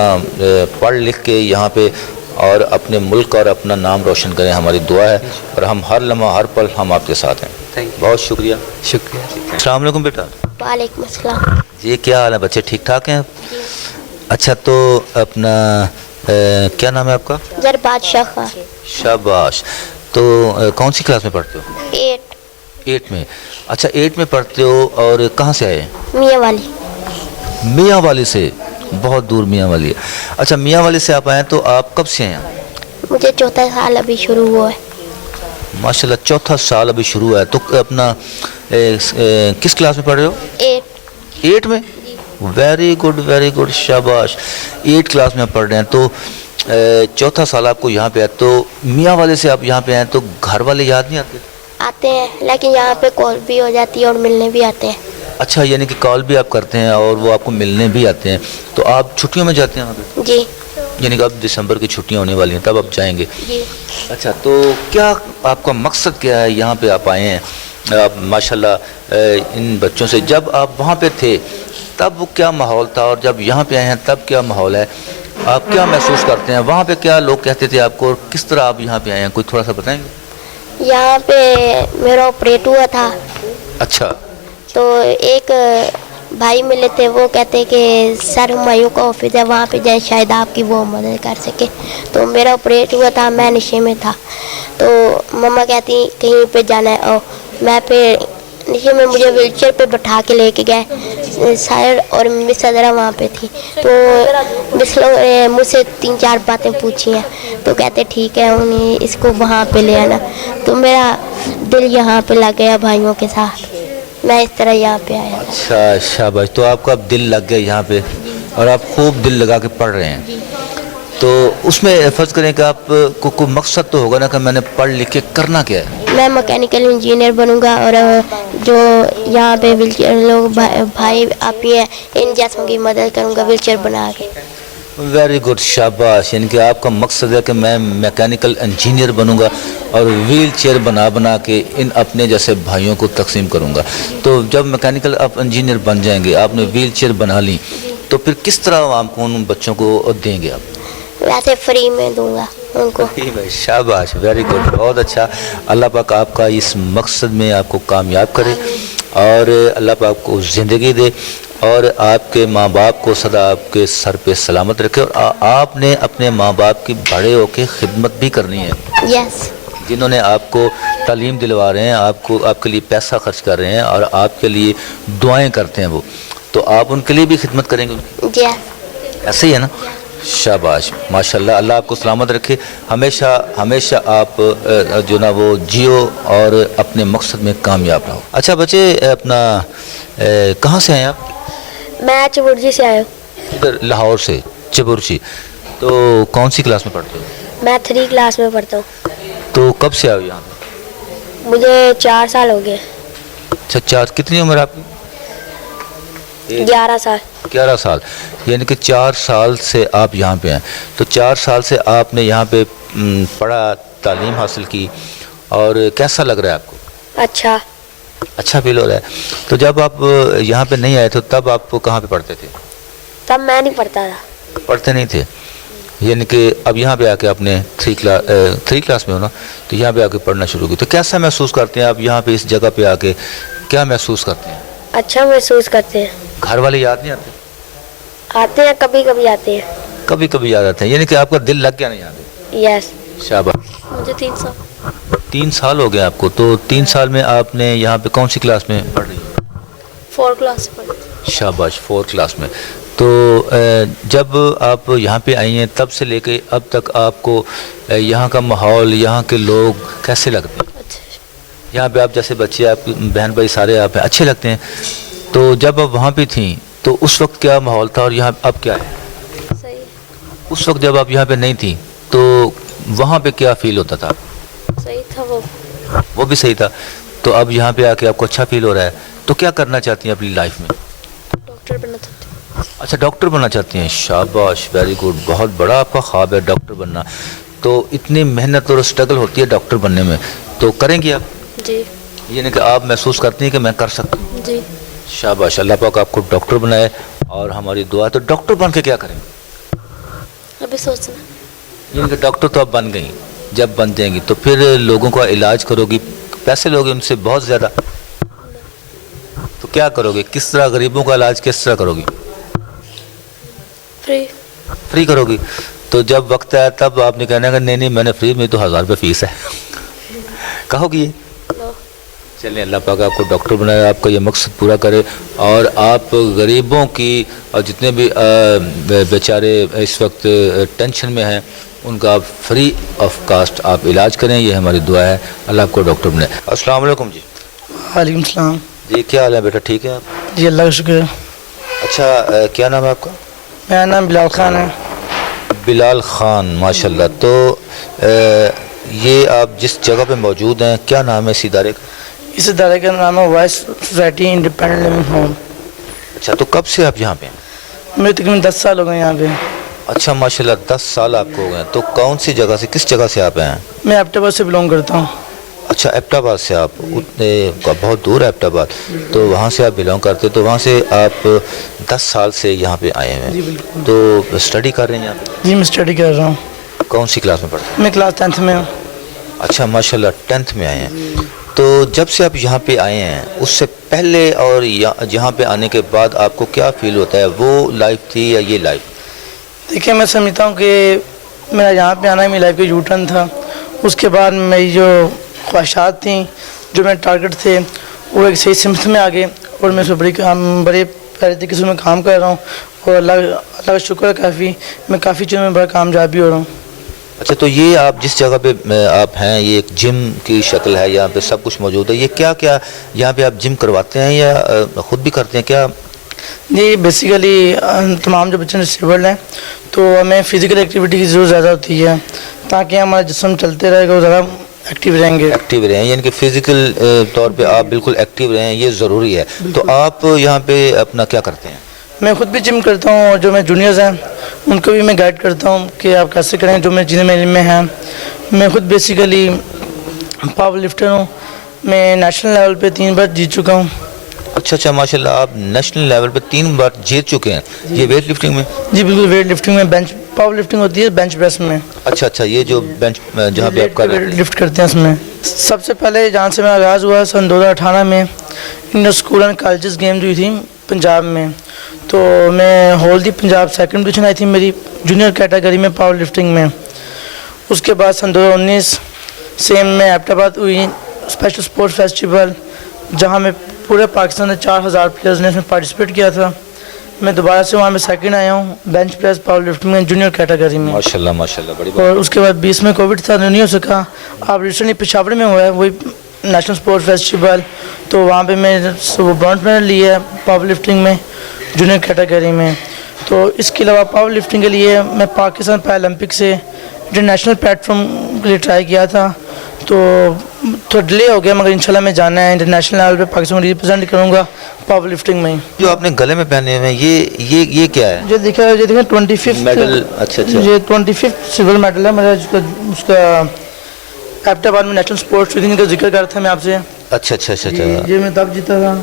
पढ़ लिख के यहाँ पे और अपने मुल्क और अपना नाम रोशन करें, हमारी दुआ है, और हम हर लम्हा हर पल हम आपके साथ हैं। बहुत शुक्रिया। अस्सलाम वालेकुम बेटा। वालेकुम अस्सलाम। ये क्या हाल है, बच्चे ठीक ठाक हैं? अच्छा, तो अपना क्या नाम है आपका? जरबाज शाखा। शाबाश। तो कौन सी क्लास में पढ़ते हो? 8 में। अच्छा, 8 में पढ़ते हो, और कहाँ से आए? मियाँ वाली। मियाँ वाली से? बहुत दूर मियाँ वाली है। अच्छा, मियाँ वाली से आप आए, तो आप कब से हैं? मुझे 4था साल अभी शुरू हुआ है। माशाल्लाह, 4था साल अभी शुरू है। तो अपना किस क्लास में पढ़ रहे हो? 8 में? वेरी गुड, शाबाश। 8 क्लास में पढ़ रहे हैं, तो 4था साल आपको यहाँ पे है, तो मियाँ वाले से आप यहाँ पे आए, तो घर वाले याद नहीं आते? आते हैं, लेकिन यहाँ पे कॉल भी हो जाती है और मिलने भी आते हैं। अच्छा, यानी कि कॉल भी आप करते हैं और वो आपको मिलने भी आते हैं। तो आप छुट्टियों में जाते हैं वहाँ पे? जी। यानी कि अब दिसंबर की छुट्टियाँ होने वाली हैं, तब आप जाएंगे? जी। अच्छा, तो क्या आपका मकसद क्या है, यहाँ पे आप आए हैं? आप माशाल्लाह इन बच्चों से, जब आप वहाँ पे थे तब वो क्या माहौल था, और जब यहाँ पे आए हैं तब क्या माहौल है? आप क्या महसूस करते हैं? वहाँ पे क्या लोग कहते थे आपको, और किस तरह आप यहाँ पे आए हैं, कोई थोड़ा सा बताएंगे? यहाँ पे मेरा ऑपरेट हुआ था। अच्छा। तो एक भाई मिले थे, वो कहते कि सर हुमायूं का ऑफिस है, वहाँ पे जाए, शायद आपकी वो मदद कर सके। तो मेरा ऑपरेट हुआ था, मैं नशे में था, तो मम्मा कहती कहीं पे जाना है, और मैं पे नशे में मुझे व्हीलचेयर पे बैठा के लेके गए सर, और मिस अदरा वहाँ पे थी, तो मिस लोग ने मुझसे 3-4 बातें पूछी हैं, तो कहते ठीक है उन्हें इसको वहाँ पे ले आना। तो मेरा दिल यहाँ पे लग गया भाइयों के साथ, मैं इस तरह यहाँ पे आया। अच्छा, शाबाश। तो आपका अब दिल लग गया यहाँ पे, और आप खूब दिल लगा के पढ़ रहे हैं। तो उसमें फ़र्ज़ करें कि आप को कोई मकसद तो होगा ना कि मैंने पढ़ लिख के करना क्या है? मैं मैकेनिकल इंजीनियर बनूंगा, और जो यहाँ पे व्हीलचेयर लोग भाई आप ही हैं, इन जैसों की मदद करूंगा व्हीलचेयर बना के। वेरी गुड, शाबाश। यानी कि आपका मकसद है कि मैं मैकेनिकल इंजीनियर बनूंगा और व्हील चेयर बना के इन अपने जैसे भाइयों को तकसीम करूंगा। तो जब मैकेनिकल आप इंजीनियर बन जाएंगे, आपने व्हील चेयर बना ली, तो फिर किस तरह आप उन बच्चों को देंगे आप? वैसे फ्री में दूंगा उनको। सही भाई, शाबाश, वेरी गुड, बहुत अच्छा। अल्लाह पाक आपका इस मकसद में आपको कामयाब करे और अल्लाह पाक आपको ज़िंदगी दे और आपके माँ बाप को सदा आपके सर पे सलामत रखे। और आपने अपने माँ बाप की बड़े होकर खिदमत भी करनी है, यस। जिन्होंने आपको तालीम दिलवा रहे हैं, आपके लिए पैसा खर्च कर रहे हैं और आपके लिए दुआएं करते हैं वो, तो आप उनके लिए भी खिदमत करेंगे उनकी? यस। ऐसे ही है ना? शाबाश, माशाल्लाह, अल्लाह आपको सलामत रखे, हमेशा हमेशा आप जो ना वो जियो और अपने मकसद में कामयाब रहो। अच्छा बच्चे, अपना कहाँ से हैं आप? मैं चबुर्जी से आया हूँ। इधर लाहौर से, चबुर्जी। तो कौन सी क्लास में पढ़ते हो? मैं 3 क्लास में पढ़ता हूँ। तो कब से आए यहाँ पे? मुझे 4 साल हो गए। अच्छा, 4, कितनी उम्र आपकी? 11 साल। 11 साल, यानी कि 4 साल से आप यहाँ पे हैं। तो 4 साल से आपने यहाँ पे पढ़ा, तालीम हासिल की, और कैसा लग रहा है आपको? अच्छा। अच्छा फील हो रहा है। तो जब आप यहाँ पे नहीं आए तो तब आप कहाँ पे पढ़ते थे? तब मैं नहीं पढ़ता था। पढ़ते नहीं थे, यानी कि अब यहाँ पे आके आपने 3 क्लास में हो ना, तो यहाँ पे आके पढ़ना शुरू किया। तो कैसा महसूस करते हैं आप यहाँ पे इस जगह पे आके, क्या महसूस करते हैं? अच्छा महसूस करते हैं। घर वाले याद नहीं आते? आते हैं, कभी कभी आते हैं। कभी कभी याद आते हैं, यानी कि आपका दिल लग गया नहीं यहाँ पे? यस। शाबाश। मुझे 3 साल। 3 साल हो गए आपको। तो 3 साल में आपने यहाँ पे कौन सी क्लास में पढ़ रही है? 4 क्लास से पढ़ती। शाबाश, 4 क्लास में। तो जब आप यहाँ पे आई हैं तब से लेके अब तक आपको यहाँ का माहौल, यहाँ के लोग कैसे लगते हैं? अच्छा। यहाँ पे आप जैसे बच्चे, आपकी बहन भाई सारे आप हैं, अच्छे लगते हैं। तो जब आप वहाँ पे थी तो उस वक्त क्या माहौल था और यहाँ अब क्या है? सही। उस वक्त जब आप यहाँ पे नहीं थी तो वहाँ पे क्या फील होता था? सही था वो भी सही था। तो अब यहाँ पे आके आपको अच्छा फील हो रहा है। तो क्या करना चाहती हैं अपनी लाइफ में? डॉक्टर बनना चाहती हूँ। अच्छा, डॉक्टर बनना चाहती हैं, शाबाश, वेरी गुड, बहुत बड़ा आपका ख्वाब है डॉक्टर बनना। तो इतनी मेहनत और स्ट्रगल होती है डॉक्टर बनने में, तो करेंगी आप? जी। यानी कि आप महसूस करती हैं कि मैं कर सकती हूँ? जी। शाबाश, अल्लाह पाक आपको डॉक्टर बनाए और हमारी दुआ है। तो डॉक्टर बन के क्या करेंगे? अभी सोचना। यानी कि डॉक्टर तो आप बन गई, जब बन जाएंगी तो फिर लोगों का इलाज करोगी, पैसे लोगे उनसे बहुत ज़्यादा, तो क्या करोगे? किस तरह गरीबों का इलाज किस तरह करोगी? फ्री करोगी। तो जब वक्त आया तब आपने कहना कि नहीं नहीं, मैंने फ्री में, तो 1000 रुपये फीस है, कहोगी? चलिए, अल्लाह पाक आपको डॉक्टर बनाए, आपका ये मकसद पूरा करे और आप गरीबों की और जितने भी बेचारे इस वक्त टेंशन में हैं उनका आप फ्री ऑफ कास्ट आप इलाज करें, ये हमारी दुआ है। अल्लाह आपको डॉक्टर बनाए। अस्सलाम वालेकुम जी। वालेकुम सलाम जी, क्या हाल है बेटा? ठीक है आप? जी, अल्लाह का शुक्र। अच्छा, क्या नाम है आपका? मेरा नाम बिलाल खान है। बिलाल खान, माशाल्लाह। तो ये आप जिस जगह पे मौजूद हैं, क्या नाम है इस इदारे का? इस इदारे का नाम है voice society independent living home. अच्छा, तो कब से आप यहाँ पे हैं? मेरे तकरीबन 10 साल हो गए यहाँ पे। अच्छा, माशाल्लाह, 10 साल आपको हो गए। तो कौन सी जगह से, किस जगह से आप हैं? मैं एबटाबाद से बिलोंग करता हूँ। अच्छा, एबटाबाद से आप, उतने बहुत दूर है एबटाबाद, तो वहाँ से आप बिलोंग करते, तो वहाँ से आप 10 साल से यहाँ पे आए हैं। जी बिल्कुल। तो स्टडी कर रहे हैं यहाँ पे? जी, मैं स्टडी कर रहा हूँ। कौन सी क्लास में पढ़ते हैं? मैं क्लास 10th में हूँ। अच्छा, माशाल्लाह, 10th में आए हैं। तो जब से आप यहाँ पे आए हैं उससे पहले और यहाँ पे आने के बाद आपको क्या फील होता है? वो लाइफ थी या ये लाइफ? देखिए, मैं समझता हूँ कि मेरा यहाँ पे आना मेरी लाइफ का यू टर्न था। उसके बाद मेरी जो ख्वाहिशात थी, जो मेरे टारगेट थे, वो एक सही सिमत में आ गए और मैं उसमें बड़े प्यारे तरीके से मैं काम कर रहा हूँ और अल्लाह का शुक्र है, काफ़ी मैं काफ़ी चीज़ों में बड़ा कामयाब भी हो रहा हूँ। अच्छा, तो ये आप जिस जगह पे आप हैं, ये एक जिम की शक्ल है, यहाँ पे सब कुछ मौजूद है। ये क्या क्या यहाँ पे आप जिम करवाते हैं या ख़ुद भी करते हैं क्या? ये बेसिकली तमाम जो बच्चे डिसेबल्ड हैं तो हमें फ़िज़िकल एक्टिविटी की ज़रूरत ज़्यादा होती है ताकि हमारा जिस्म चलते रहेगा और ज़्यादा एक्टिव रहेंगे। एक्टिव रहें, यानी कि फ़िज़िकल तौर पे आप बिल्कुल एक्टिव रहें, ये ज़रूरी है। तो आप यहाँ पे अपना क्या करते हैं? मैं खुद भी जिम करता हूँ और जो मेरे जूनियर्स हैं उनको भी मैं गाइड करता हूँ कि आप कैसे करें, जो मेरी चीज़ें मेरे में हैं। मैं खुद बेसिकली पावर लिफ्टर हूँ। मैं नेशनल लेवल पे 3 बार जीत चुका हूँ। अच्छा अच्छा, माशाल्लाह, आप नेशनल लेवल पे 3 बार जीत चुके हैं। ये वेट लिफ्टिंग में? जी बिल्कुल, वेट लिफ्टिंग में, बेंच पावर लिफ्टिंग होती है बेंच प्रेस में। अच्छा अच्छा, ये जो बेंच जहाँ पे आप कर रहे हैं लिफ्ट करते हैं उसमें। सबसे पहले जहाँ से मेरा आगाज़ हुआ सन 2018 में inter school and colleges games हुई थी पंजाब में, तो मैं हॉल पंजाब सेकंड पोजीशन आई थी मेरी जूनियर कैटेगरी में पावर लिफ्टिंग में। उसके बाद सन 2019 सेम में एबटाबाद हुई स्पेशल स्पोर्ट्स फेस्टिवल, जहाँ में पूरे पाकिस्तान से 4000 प्लेयर्स ने इसमें पार्टिसिपेट किया था। मैं दोबारा से वहाँ पे सेकंड आया हूँ बेंच प्रेस पावर लिफ्टिंग में जूनियर कैटेगरी में। माशाल्लाह माशाल्लाह, बड़ी बात। और उसके बाद 20 में कोविड था, नहीं हो सका। अब रिसेंटली पेशावर में हुआ है वही नेशनल स्पोर्ट्स फेस्टिवल, तो वहाँ पे मैं वो ब्रॉन्ज मेडल लिया है पावर लिफ्टिंग में जूनियर कैटेगरी में। तो इसके अलावा पावर लिफ्टिंग के लिए मैं पाकिस्तान पैरालंपिक से इंटरनेशनल प्लेटफॉर्म के लिए ट्राई किया था, तो थोड़ा डिले हो गया, मगर इंशाल्लाह मैं जाना है इंटरनेशनल लेवल पे, पाकिस्तान को रिप्रेजेंट करूँगा पावर लिफ्टिंग में। जो आपने गले में पहने हुए हैं ये क्या है? जो देखा 25th मेडल। अच्छा अच्छा, ये 25th सिल्वर मेडल है मेरा, उसका एबटाबाद में नेशनल स्पोर्ट्स मीटिंग का जिक्र कर रहा था मैं आपसे। अच्छा अच्छा अच्छा अच्छा, ये मैं तब जीता था।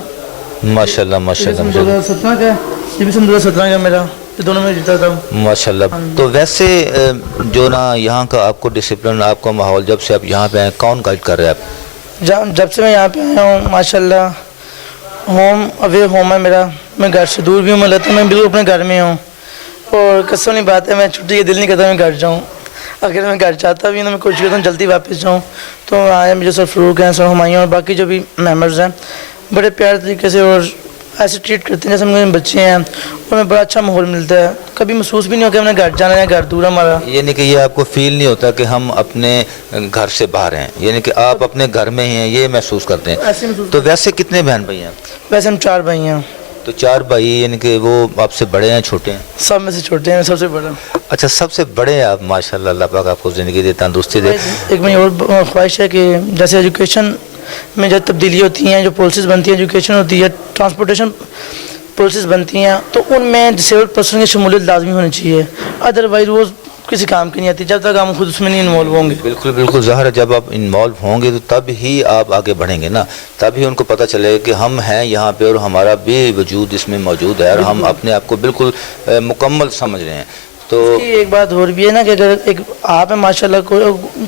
माशाल्लाह माशाल्लाह 2017 का, ये भी सन 2017 का मेरा, ये दोनों में जीता था माशाल्लाह। तो वैसे जो ना यहाँ का आपको डिसिप्लिन, आपका माहौल, जब से आप यहाँ पे आए कौन गाइड कर रहा है आप? जब से मैं यहाँ पे आया हूँ माशाल्लाह होम अवे होम है मेरा, मैं घर से दूर भी हूँ, मैं लगता मैं बिल्कुल अपने घर में हूँ। और कसम नहीं बात है, मैं छुट्टी के दिल नहीं करता मैं घर जाऊँ। अगर मैं घर चाहता भी ना, मैं कोशिश करता हूँ जल्दी वापस जाऊँ। तो आए मुझे सर फ़रूक हैं, सर हुमायूं और बाकी जो भी मेम्बर्स हैं, बड़े प्यार तरीके से और ऐसे ट्रीट करते हैं जैसे मेरे बच्चे हैं, और हमें बड़ा अच्छा माहौल मिलता है। कभी महसूस भी नहीं होता हमने घर जाना है, घर दूर हमारा। यानी कि ये आपको फील नहीं होता कि हम अपने घर से बाहर हैं, यानी कि आप अपने घर में ही हैं, ये महसूस करते हैं? ऐसे महसूस। तो वैसे कितने बहन भाई हैं? वैसे हम 4 भाई हैं। तो 4 भाई, यानी कि वो आपसे बड़े हैं छोटे हैं? सब में से छोटे हैं, मैं सबसे बड़ा। अच्छा, सबसे बड़े हैं आप, माशाल्लाह, अल्लाह पाक आपको ज़िंदगी दे, तंदुरुस्ती दे। एक मेरी और ख्वाहिश है कि जैसे एजुकेशन में जो तब्दीली होती हैं, जो पॉलिसीज बनती हैं, एजुकेशन होती है, ट्रांसपोर्टेशन पॉलिसीज बनती हैं, तो उनमें डिसेबल्ड पर्सन की शमूलियत लाजमी होनी चाहिए, अदरवाइज वो किसी काम की नहीं आती जब तक हम खुद उसमें नहीं इन्वॉल्व होंगे। बिल्कुल बिल्कुल ज़ाहिर है, जब आप इन्वॉल्व होंगे तो तब ही आप आगे बढ़ेंगे ना, तभी उनको पता चलेगा कि हम हैं यहाँ पे और हमारा भी वजूद इसमें मौजूद है और हम अपने आप को बिल्कुल मुकम्मल समझ रहे हैं। तो एक बात और भी है ना कि अगर एक आप है माशाल्लाह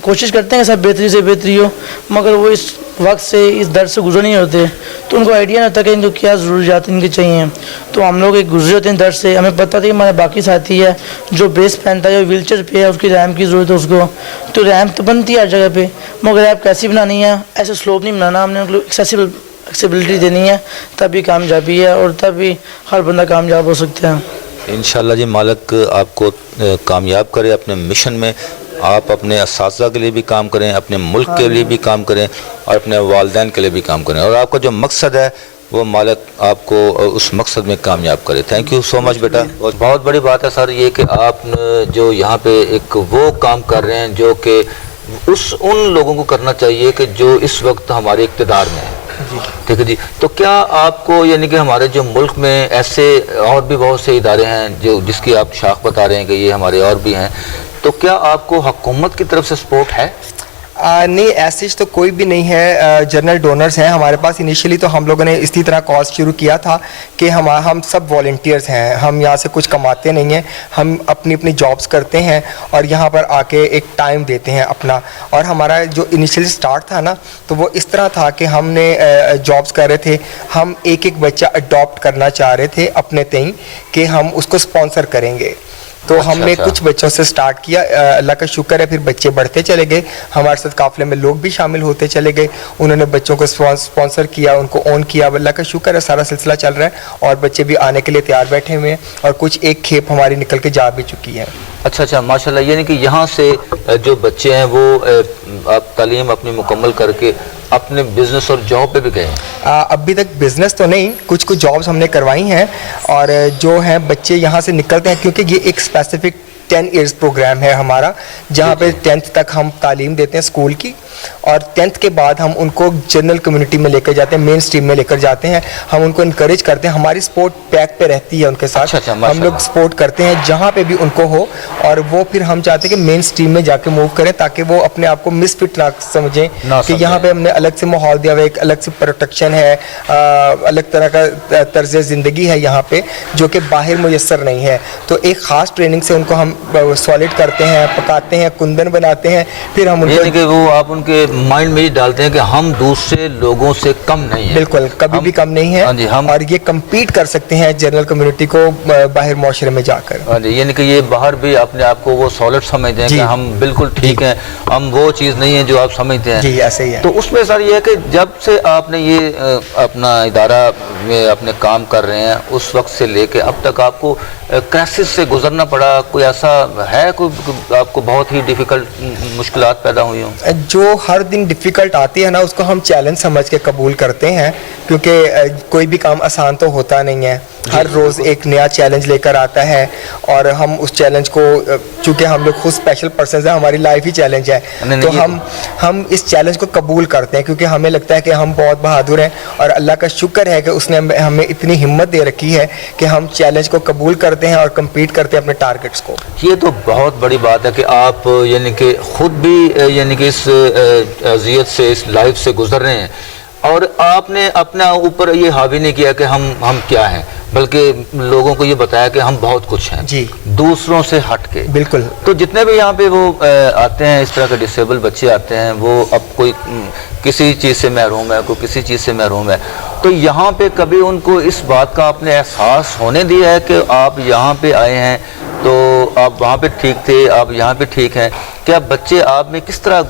कोशिश करते हैं सब बेहतरी से बेहतरी हो, मगर वो इस वक्त से इस दर्द से गुजर नहीं होते, तो उनको आइडिया नहीं होता कि इनको क्या ज़रूरियात इनकी चाहिए। तो हम लोग एक गुजरे होते हैं दर्द से, हमें पता था कि हमारा बाकी साथी है जो बेस पहनता है, जो व्हील चेयर पे है, उसकी रैम की ज़रूरत है उसको, तो रैम तो बनती है हर जगह पे, मगर रैम कैसी बनानी है, ऐसे स्लोप नहीं बनाना, हमने उनको एक्सेसिबिलिटी देनी है, तभी कामयाबी है और तभी हर बंदा कामयाब हो सकता है। इंशाल्लाह जी, मालिक आपको कामयाब करे अपने मिशन में, आप अपने असातिज़ा के लिए भी काम करें, अपने मुल्क के लिए भी काम करें और अपने वालिदैन के लिए भी काम करें, और आपका जो मकसद है वो मालिक आपको उस मकसद में कामयाब करे। थैंक यू सो मच बेटा। और बहुत बड़ी बात है सर ये कि आप जो यहाँ पे एक वो काम कर रहे हैं जो कि उन लोगों को करना चाहिए कि जो इस वक्त हमारे इक़्तिदार में है। ठीक है जी, तो क्या आपको, यानी कि हमारे जो मुल्क में ऐसे और भी बहुत से इदारे हैं जो जिसकी आप शाख बता रहे हैं कि ये हमारे और भी हैं, तो क्या आपको हुकूमत की तरफ से सपोर्ट है? नहीं, ऐसी तो कोई भी नहीं है। जनरल डोनर्स हैं हमारे पास। इनिशियली तो हम लोगों ने इसी तरह कॉज शुरू किया था कि हम सब वॉलंटियर्स हैं, हम यहाँ से कुछ कमाते नहीं हैं, हम अपनी अपनी जॉब्स करते हैं और यहाँ पर आके एक टाइम देते हैं अपना। और हमारा जो इनिशियली स्टार्ट था ना, तो वो इस तरह था कि हमने जॉब्स कर रहे थे, हम एक बच्चा अडॉप्ट करना चाह रहे थे अपने तई कि हम उसको स्पॉन्सर करेंगे। तो हमने कुछ बच्चों से स्टार्ट किया, अल्लाह का शुक्र है फिर बच्चे बढ़ते चले गए, हमारे साथ काफ़िले में लोग भी शामिल होते चले गए, उन्होंने बच्चों को स्पॉन्सर किया, उनको ऑन किया। अल्लाह का शुक्र है सारा सिलसिला चल रहा है और बच्चे भी आने के लिए तैयार बैठे हुए हैं और कुछ एक खेप हमारी निकल के जा भी चुकी है। अच्छा अच्छा, माशाल्लाह, यानी कि यहाँ से जो बच्चे हैं वो आप तालीम अपनी मुकम्मल करके अपने बिजनेस और जॉब पे भी गए? अभी तक बिजनेस तो नहीं, कुछ जॉब्स हमने करवाई हैं और जो हैं बच्चे यहाँ से निकलते हैं, क्योंकि ये एक स्पेसिफिक 10 इयर्स प्रोग्राम है हमारा, जहाँ पे 10th तक हम तालीम देते हैं स्कूल की। اور 10th کے بعد ہم ان کو جنرل کمیونٹی میں لے کر جاتے ہیں, مین اسٹریم میں لے کر جاتے ہیں. ہم ان کو انکریج کرتے ہیں, ہماری سپورٹ پیک پہ رہتی ہے ان کے ساتھ. ہم لوگ سپورٹ کرتے ہیں جہاں پہ بھی ان کو ہو, اور وہ پھر ہم چاہتے ہیں کہ مین اسٹریم میں جا کے موو کریں تاکہ وہ اپنے آپ کو مس فٹ نہ سمجھیں کہ یہاں پہ ہم نے الگ سے ماحول دیا ہوا ہے, ایک الگ سے پروٹیکشن ہے, الگ طرح کا طرز زندگی ہے یہاں پہ جو کہ باہر میسر نہیں ہے. تو ایک خاص ٹریننگ سے ان کو ہم سالڈ کرتے ہیں, پکاتے ہیں, کندن بناتے ہیں, پھر ہم ان کو, کہ وہ آپ ان کے مائنڈ میں یہ ڈالتے ہیں کہ ہم دوسرے لوگوں سے کم نہیں ہیں. بالکل, کبھی بھی کم نہیں ہے, اور یہ کمپیٹ کر سکتے ہیں جنرل کمیونٹی کو باہر معاشرے میں جا کر. یعنی کہ یہ باہر بھی اپنے آپ کو وہ سالڈ سمجھتے ہیں کہ ہم بالکل ٹھیک ہیں, ہم وہ چیز نہیں ہے جو آپ سمجھتے ہیں. جی ایسے ہی ہے. تو اس میں سر یہ ہے کہ جب سے آپ نے یہ اپنا ادارہ میں اپنے کام کر رہے ہیں, اس وقت سے لے کے اب تک آپ کو کرائسس سے گزرنا پڑا, کوئی ایسا ہے کوئی آپ کو بہت ہی ڈیفیکلٹ مشکلات پیدا ہوئی ہوں؟ جو ہر دن ڈیفیکلٹ آتی ہے نا, اس کو ہم چیلنج سمجھ کے قبول کرتے ہیں, کیونکہ کوئی بھی کام آسان تو ہوتا نہیں ہے. ہر روز ایک نیا چیلنج لے کر آتا ہے, اور ہم اس چیلنج کو, چونکہ ہم لوگ خود اسپیشل پرسنز ہیں, ہماری لائف ہی چیلنج ہے, تو ہم اس چیلنج کو قبول کرتے ہیں کیونکہ ہمیں لگتا ہے کہ ہم بہت بہادر ہیں, اور اللہ کا شکر ہے کہ اس نے ہمیں اتنی ہمت دے رکھی ہے کہ ہم چیلنج کو قبول کرتے ہیں اور کمپیٹ کرتے ہیں اپنے ٹارگٹس کو. یہ تو بہت بڑی بات ہے کہ آپ یعنی کہ خود بھی یعنی کہ اس اذیت سے, اس لائف سے گزر رہے ہیں, اور آپ نے اپنا اوپر یہ حاوی نہیں کیا کہ ہم کیا ہیں, بلکہ لوگوں کو یہ بتایا کہ ہم بہت کچھ ہیں. جی, دوسروں سے ہٹ کے. بالکل. تو جتنے بھی یہاں پہ وہ آتے ہیں, اس طرح کے ڈسیبل بچے آتے ہیں, وہ اب کوئی کسی چیز سے محروم ہے, کوئی کسی چیز سے محروم ہے, تو یہاں پہ کبھی ان کو اس بات کا آپ نے احساس ہونے دیا ہے کہ آپ یہاں پہ آئے ہیں تو آپ وہاں پہ ٹھیک تھے, آپ یہاں پہ ٹھیک ہیں؟ کیا بچے آپ میں کس طرح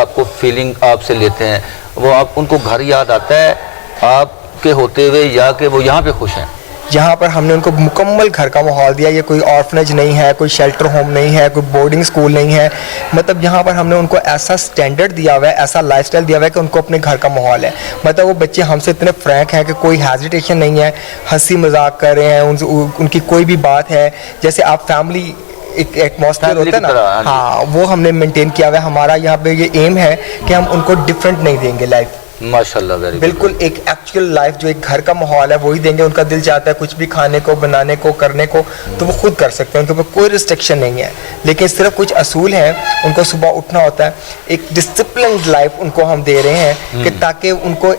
آپ کو فیلنگ آپ سے لیتے ہیں؟ وہ آپ ان کو گھر یاد آتا ہے آپ کے ہوتے ہوئے, یا کہ وہ یہاں پہ خوش ہیں؟ یہاں پر ہم نے ان کو مکمل گھر کا ماحول دیا. یہ کوئی آرفنیج نہیں ہے, کوئی شیلٹر ہوم نہیں ہے, کوئی بورڈنگ سکول نہیں ہے. مطلب یہاں پر ہم نے ان کو ایسا سٹینڈرڈ دیا ہوا ہے, ایسا لائف سٹائل دیا ہوا ہے کہ ان کو اپنے گھر کا ماحول ہے. مطلب وہ بچے ہم سے اتنے فرینک ہیں کہ کوئی ہیزیٹیشن نہیں ہے, ہنسی مذاق کر رہے ہیں, ان کی کوئی بھی بات ہے جیسے آپ فیملی ایک ایٹماسفیئر ہوتا ہے نا, ہاں وہ ہم نے مینٹین کیا ہوا ہے. ہمارا یہاں پہ یہ ایم ہے کہ ہم ان کو ڈفرینٹ نہیں دیں گے لائف. ماشاءاللہ, بالکل ایک ایکچوئل لائف جو ایک گھر کا ماحول ہے وہی دیں گے. ان کا دل چاہتا ہے کچھ بھی کھانے کو, بنانے کو, کرنے کو, تو وہ خود کر سکتے ہیں, ان کے اوپر کوئی ریسٹرکشن نہیں ہے. لیکن صرف کچھ اصول ہیں, ان کو صبح اٹھنا ہوتا ہے, ایک ڈسپلنڈ لائف ان کو ہم دے رہے ہیں کہ تاکہ ان کو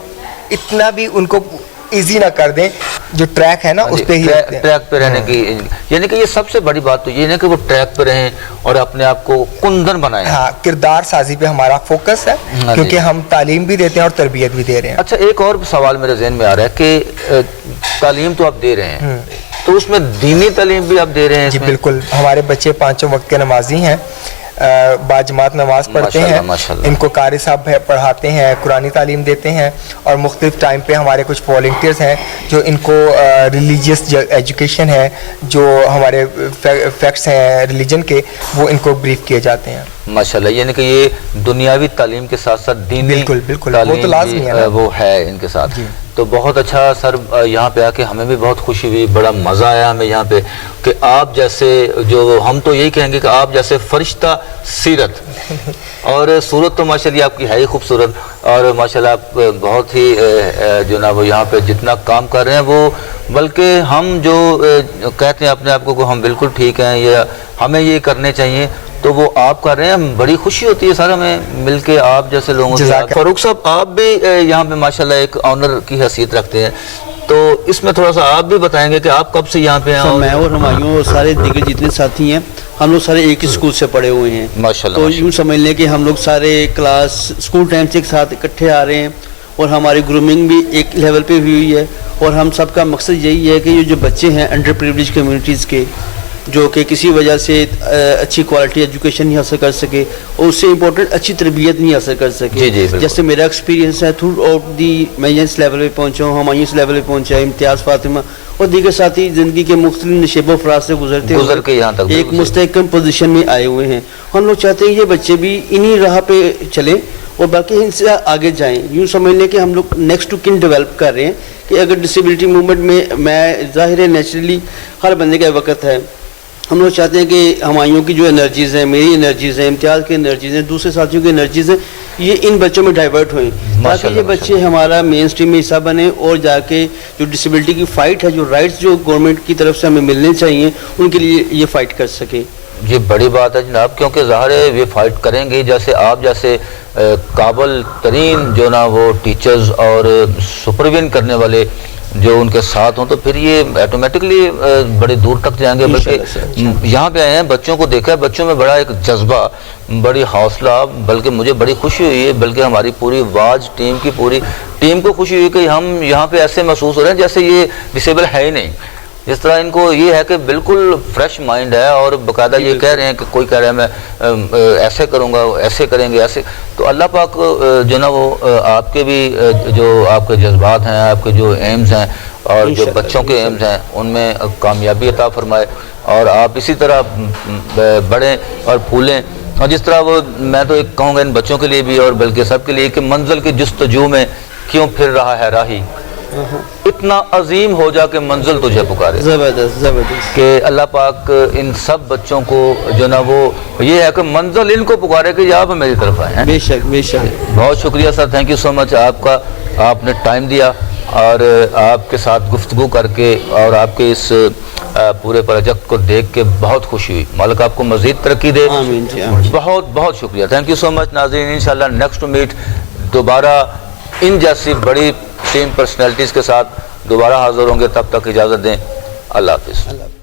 اتنا بھی ان کو ایزی نہ کر دیں, جو ٹریک ہے نا اس پہ ہی ٹریک پہ رہنے کی. یعنی کہ یہ سب سے بڑی بات تو یہ ہے کہ وہ ٹریک پہ رہیں اور اپنے آپ کو کندن بنائیں. ہاں, کردار سازی پہ ہمارا فوکس ہے, کیونکہ ہم تعلیم بھی دیتے ہیں اور تربیت بھی دے رہے ہیں. اچھا, ایک اور سوال میرے ذہن میں آ رہا ہے کہ تعلیم تو آپ دے رہے ہیں, تو اس میں دینی تعلیم بھی آپ دے رہے ہیں؟ جی بالکل, ہمارے بچے 5 وقت کے نمازی ہیں, باجماعت نماز پڑھتے ہیں, ان کو قاری صاحب پڑھاتے ہیں, قرآنی تعلیم دیتے ہیں, اور مختلف ٹائم پہ ہمارے کچھ والنٹیئرز ہیں جو ان کو ریلیجیس ایجوکیشن ہے, جو ہمارے فیکٹس ہیں ریلیجن کے, وہ ان کو بریف کیے جاتے ہیں. ماشاءاللہ, یعنی کہ یہ دنیاوی تعلیم کے ساتھ ساتھ دینی بالکل وہ تو لازمی ہے, وہ ہے ان کے ساتھ. تو بہت اچھا سر, یہاں پہ آ کے ہمیں بھی بہت خوشی ہوئی, بڑا مزہ آیا ہمیں یہاں پہ کہ آپ جیسے, جو ہم تو یہی کہیں گے کہ آپ جیسے فرشتہ سیرت, اور صورت تو ماشاءاللہ آپ کی ہے ہی خوبصورت, اور ماشاءاللہ آپ بہت ہی جو نا وہ یہاں پہ جتنا کام کر رہے ہیں وہ, بلکہ ہم جو کہتے ہیں اپنے آپ کو کہ ہم بالکل ٹھیک ہیں یا ہمیں یہ کرنے چاہیے, تو وہ آپ کر رہے ہیں. بڑی خوشی ہوتی ہے سر ہمیں مل کے آپ جیسے لوگوں سے. فاروق صاحب, آپ بھی یہاں پہ ماشاءاللہ ایک آنر کی حیثیت رکھتے ہیں, تو اس میں تھوڑا سا آپ بھی بتائیں گے کہ آپ کب سے یہاں پہ ہیں؟ میں اور ہمایوں اور سارے دیگر جتنے ساتھی ہیں, ہم لوگ سارے ایک ہی اسکول سے پڑھے ہوئے ہیں ماشاءاللہ. تو یوں سمجھ لیں کہ ہم لوگ سارے کلاس اسکول ٹائم سے ایک ساتھ اکٹھے آ رہے ہیں, اور ہماری گرومنگ بھی ایک لیول پہ ہوئی ہے. اور ہم سب کا مقصد یہی ہے کہ یہ جو بچے ہیں انڈر پریویلیج کمیونٹیز کے, جو کہ کسی وجہ سے اچھی کوالٹی ایجوکیشن نہیں حاصل کر سکے, اور اس سے امپورٹنٹ اچھی تربیت نہیں حاصل کر سکے. جیسے میرا ایکسپیرینس ہے تھرو آؤٹ دی, میں اس لیول پہ پہنچا ہوں, ہمایوں اس لیول پہ پہنچا, امتیاز فاطمہ اور دیگر ساتھی زندگی کے مختلف نشیب و افراد سے گزرتے ہوئے ایک مستحکم پوزیشن میں آئے ہوئے ہیں. ہم لوگ چاہتے ہیں یہ بچے بھی انہی راہ پہ چلیں اور باقی ان سے آگے جائیں. یوں سمجھ لیں کہ ہم لوگ نیکسٹ ٹو کن ڈیولپ کر رہے ہیں کہ اگر ڈسیبلٹی موومنٹ میں ظاہر ہے نیچرلی ہر بندے کا وقت ہے, ہم لوگ چاہتے ہیں کہ ہمایوں کی جو انرجیز ہیں, میری انرجیز ہیں, امتیاز کی انرجیز ہیں, دوسرے ساتھیوں کی انرجیز ہیں, یہ ان بچوں میں ڈائیورٹ ہوئیں تاکہ یہ بچے ہمارا مین اسٹریم میں حصہ بنے اور جا کے جو ڈسیبلٹی کی فائٹ ہے, جو رائٹس جو گورنمنٹ کی طرف سے ہمیں ملنے چاہیے, ان کے لیے یہ فائٹ کر سکیں. یہ بڑی بات ہے جناب, کیونکہ ظاہر ہے یہ فائٹ کریں گے. جیسے آپ جیسے قابل ترین جو نا وہ ٹیچرز اور سپروین کرنے والے جو ان کے ساتھ ہوں, تو پھر یہ آٹومیٹکلی بڑے دور تک جائیں گے. بلکہ یہاں پہ آئے ہیں, بچوں کو دیکھا ہے, بچوں میں بڑا ایک جذبہ, بڑی حوصلہ, بلکہ مجھے بڑی خوشی ہوئی ہے, بلکہ ہماری پوری واج ٹیم کی پوری ٹیم کو خوشی ہوئی کہ ہم یہاں پہ ایسے محسوس ہو رہے ہیں جیسے یہ ڈسیبل ہے ہی نہیں. جس طرح ان کو یہ ہے کہ بالکل فریش مائنڈ ہے, اور باقاعدہ یہ کہہ رہے ہیں کہ کوئی کہہ رہا ہے میں ایسے کروں گا, ایسے کریں گے, ایسے. تو اللہ پاک جو نا وہ آپ کے بھی جو آپ کے جذبات ہیں, آپ کے جو ایمز ہیں اور جو بچوں کے ایمز ہیں, ان میں کامیابی عطا فرمائے, اور آپ اسی طرح بڑھیں اور پھولیں. اور جس طرح وہ میں تو ایک کہوں گا ان بچوں کے لیے بھی اور بلکہ سب کے لیے کہ منزل کی جستجو میں کیوں پھر رہا ہے راہی, اتنا عظیم ہو جا کہ منزل تجھے پکارے. زبردست زبردست. کہ اللہ پاک ان سب بچوں کو جو نا وہ یہ ہے کہ منزل ان کو پکارے کہ آپ میری طرف آئے. بے شک بے شک. بہت شکریہ سر, تھینک یو سو مچ آپ کا, آپ نے ٹائم دیا اور آپ کے ساتھ گفتگو کر کے اور آپ کے اس پورے پروجیکٹ کو دیکھ کے بہت خوشی ہوئی. مالک آپ کو مزید ترقی دے. آمین جی آمین. بہت بہت شکریہ, تھینک یو سو مچ. ناظرین انشاءاللہ نیکسٹ ٹو میٹ دوبارہ ان جیسی بڑی ٹیم پرسنالٹیز کے ساتھ دوبارہ حاضر ہوں گے. تب تک اجازت دیں. اللہ حافظ.